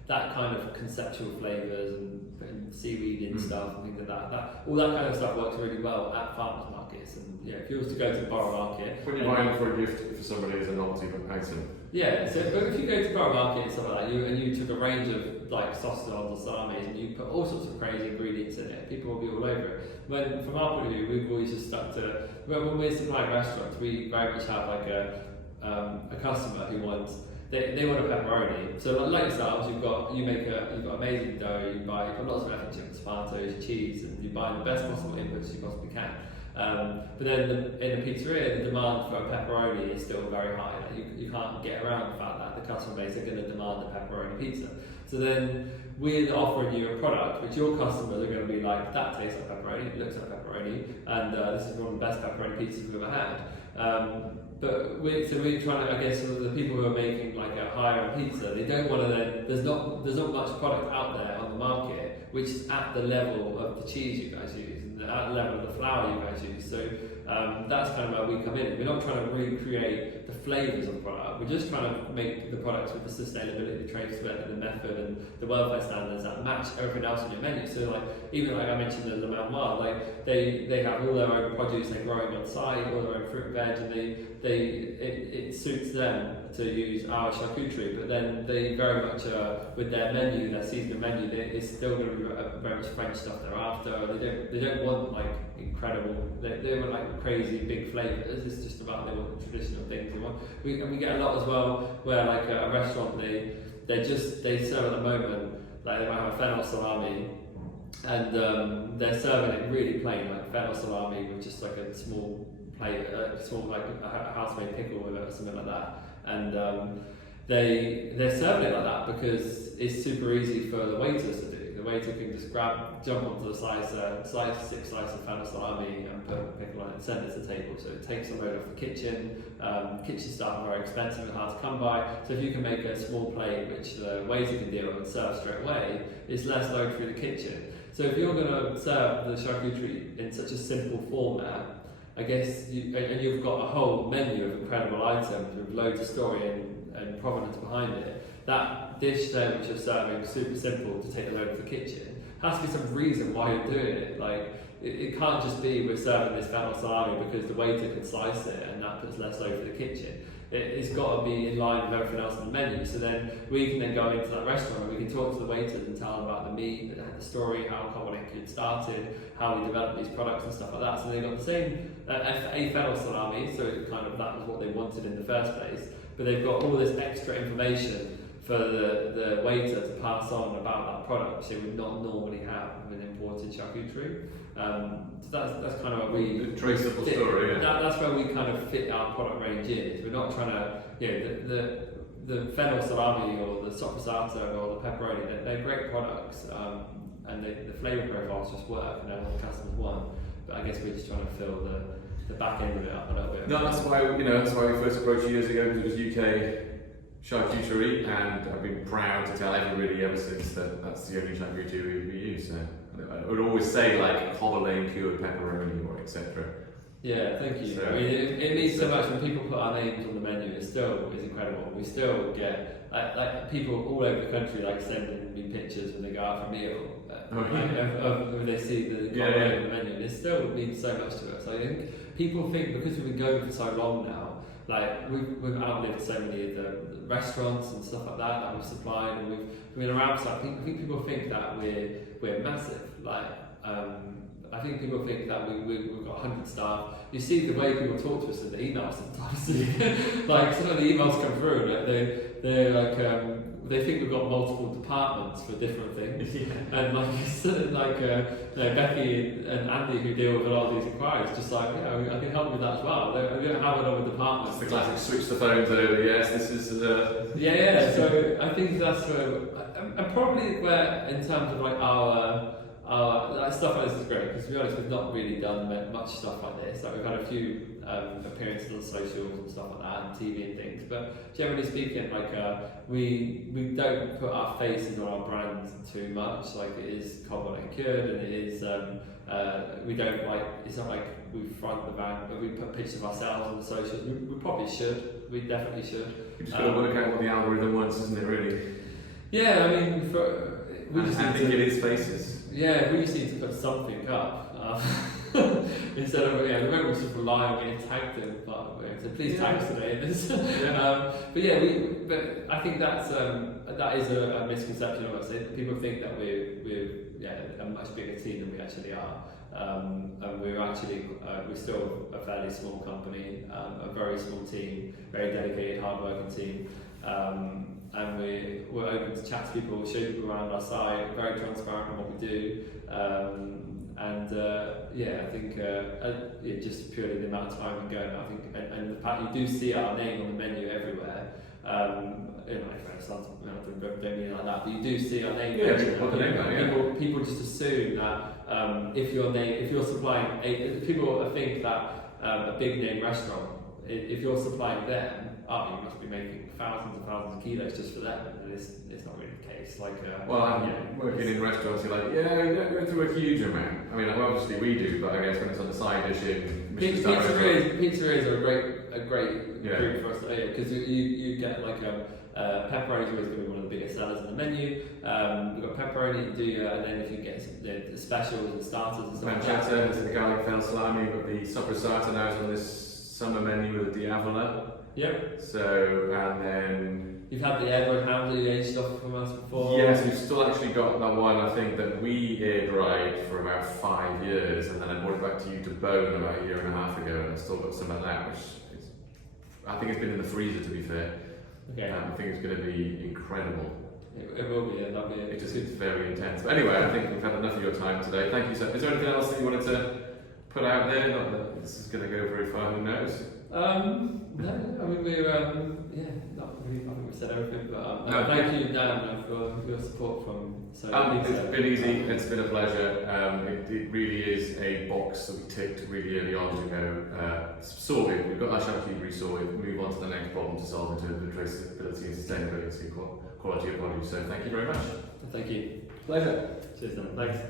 that kind of conceptual flavours and putting seaweed in stuff and things like that. All that kind of stuff works really well at farmers markets. And if you was to go to the borough market, when you're buying for a gift for somebody as a novelty item. Yeah, so but if you go to borough market and stuff like that, you took a range of like sausages or salamis and you put all sorts of crazy ingredients in it, people will be all over it. When from our point of view, we've always just stuck to when we're supplying restaurants, we very much have like a customer who wants. They want a pepperoni. So like yourselves, you've got amazing dough. You put lots of effort into tomatoes, cheese, and you buy the best possible inputs you possibly can. But then in the pizzeria, the demand for a pepperoni is still very high. Like you can't get around the fact that the customer base are going to demand a pepperoni pizza. So then we're offering you a product which your customers are going to be like, that tastes like pepperoni, it looks like pepperoni, and this is one of the best pepperoni pizzas we've ever had. But we're trying to, I guess, the people who are making like a higher end pizza, they don't want to then, there's not much product out there on the market which is at the level of the cheese you guys use and at the level of the flour you guys use. So that's kind of where we come in. We're not trying to recreate the flavours of the product, we're just trying to make the products with the sustainability, the traceability, the method and the welfare standards that match everything else on your menu. So like, even like I mentioned the Le Mans Noir, like they have all their own produce, they're growing on site, all their own fruit and veg, and it suits them to use our charcuterie, but then they very much with their menu, their seasonal menu, it's still going to be very much French stuff they're after. They don't want like incredible, they want like crazy big flavours. It's just about they want the traditional things they want. We get a lot as well where like a restaurant they serve at the moment, like they might have a fennel salami and they're serving it really plain, like fennel salami with just like a small plate, like a house-made pickle with it or something like that, and they're serving it like that because it's super easy for the waiters to do. The waiter can just jump onto the slice 6 slices of fennel salami and put a pickle on it and send it to the table. So it takes a load off the kitchen. Kitchen staff are very expensive and hard to come by. So if you can make a small plate which the waiter can deal with and serve straight away, it's less load through the kitchen. So if you're going to serve the charcuterie in such a simple format, I guess you've got a whole menu of incredible items with loads of story and provenance behind it. That dish there which you're serving is super simple to take a load of the kitchen. has to be some reason why you're doing it. Like, it can't just be we're serving this fennel salami because the waiter can slice it and that puts less load for the kitchen. It's got to be in line with everything else on the menu. So then we can then go into that restaurant and we can talk to the waiters and tell them about the meat, the story, how Cobble started, how we developed these products and stuff like that. So they got the same a fennel salami, so it kind of that was what they wanted in the first place. But they've got all this extra information for the waiter to pass on about that product, which they would not normally have with imported charcuterie. So that's kind of what we... The traceable story, yeah. That's where we kind of fit our product range in. We're not trying to, the fennel salami or the soppressata or the pepperoni, they're great products, and the flavour profiles just work, and they're what customers want. But I guess we're just trying to fill the back end of it up a little bit. No, that's why we first approached years ago, because it was UK charcuterie, and I've been proud to tell everybody ever since that that's the only charcuterie we use. So I would always say like Cobble cured pepperoni or etc. Yeah, thank you. So, I mean, it means so much when people put our names on the menu. It still is incredible. We still get like people all over the country like sending me pictures when they go out for a meal of when they see the Cobble on the menu. And it still means so much to us. I think people think because we've been going for so long now, like we've outlived so many of the restaurants and stuff like that we've supplied, and we've been around. So I think people think that we're massive. Like I think people think that we've got 100 staff. You see the way people talk to us in the emails sometimes. Like some of the emails come through, like they're like they think we've got multiple departments for different things. Yeah. And Becky and Andy, who deal with a lot of these inquiries, just like, I can help with that as well. We don't have another department. It's the classic switch the phones over. Yes, this is. Yeah. So I think that's where, and probably where in terms of like our stuff like this is great, because to be honest, we've not really done much stuff like this. Like we've had a few appearances on socials and stuff like that, and TV and things. But generally speaking, like we don't put our face into our brand too much. Like it is Cobble and cured, and it is we don't like. It's not like we front the van, but we put pictures of ourselves on the socials. We probably should. We definitely should. You just got to work out what the algorithm wants, isn't it? Really. Yeah, I mean, we just need to get his faces. Yeah, we just need to put something up instead of the moment we just rely on getting tagged in. So please tag us today in this. But I think that is a misconception of us. People think that we're a much bigger team than we actually are. And we're still a fairly small company, a very small team, very dedicated, hard-working team. And we're open to chat to people, show people around our site, very transparent on what we do, I think just purely the amount of time we're going, I think, and the fact you do see our name on the menu everywhere. Don't mean it like that, but you do see our name. Yeah, people just assume that if you're supplying people think that a big name restaurant, if you're supplying them, you must be making thousands and thousands of kilos just for them, and it's not really the case. Like, working in restaurants, you're like, you don't go through a huge amount. I mean, obviously we do, but I guess when it's on the side dish in pizzerias are a great group for us because you get like pepperoni is always going to be one of the biggest sellers on the menu. We've got pepperoni, and then if you get the specials and starters and stuff. Pancetta, the garlic fennel salami, we've got the soppressata now on this summer menu with the diavola. Yep. So, and then... You've had the air-dried ham that you aged stuff from us before? Yes, we've still actually got that one, I think, that we air-dried for about 5 years, and then I brought it back to you to bone about a year and a half ago, and I've still got some of that, which is, I think it's been in the freezer, to be fair. Okay. I think it's going to be incredible. It will be, yeah, that'll be it. It's very intense. But anyway, I think we've had enough of your time today. Thank you so much. Is there anything else that you wanted to put out there? Not that this is going to go very far, who knows? No, I mean, not really, I think we've said everything, but thank you, Dan, for your support from Sodo. It's been easy, it's been a pleasure. It really is a box that we ticked really early on to go, sorted. We've got our charcuterie sorted, move on to the next problem to solve in terms of traceability and sustainability, quality of produce. So thank you very much. Thank you. Pleasure. Cheers, Dan. Thanks.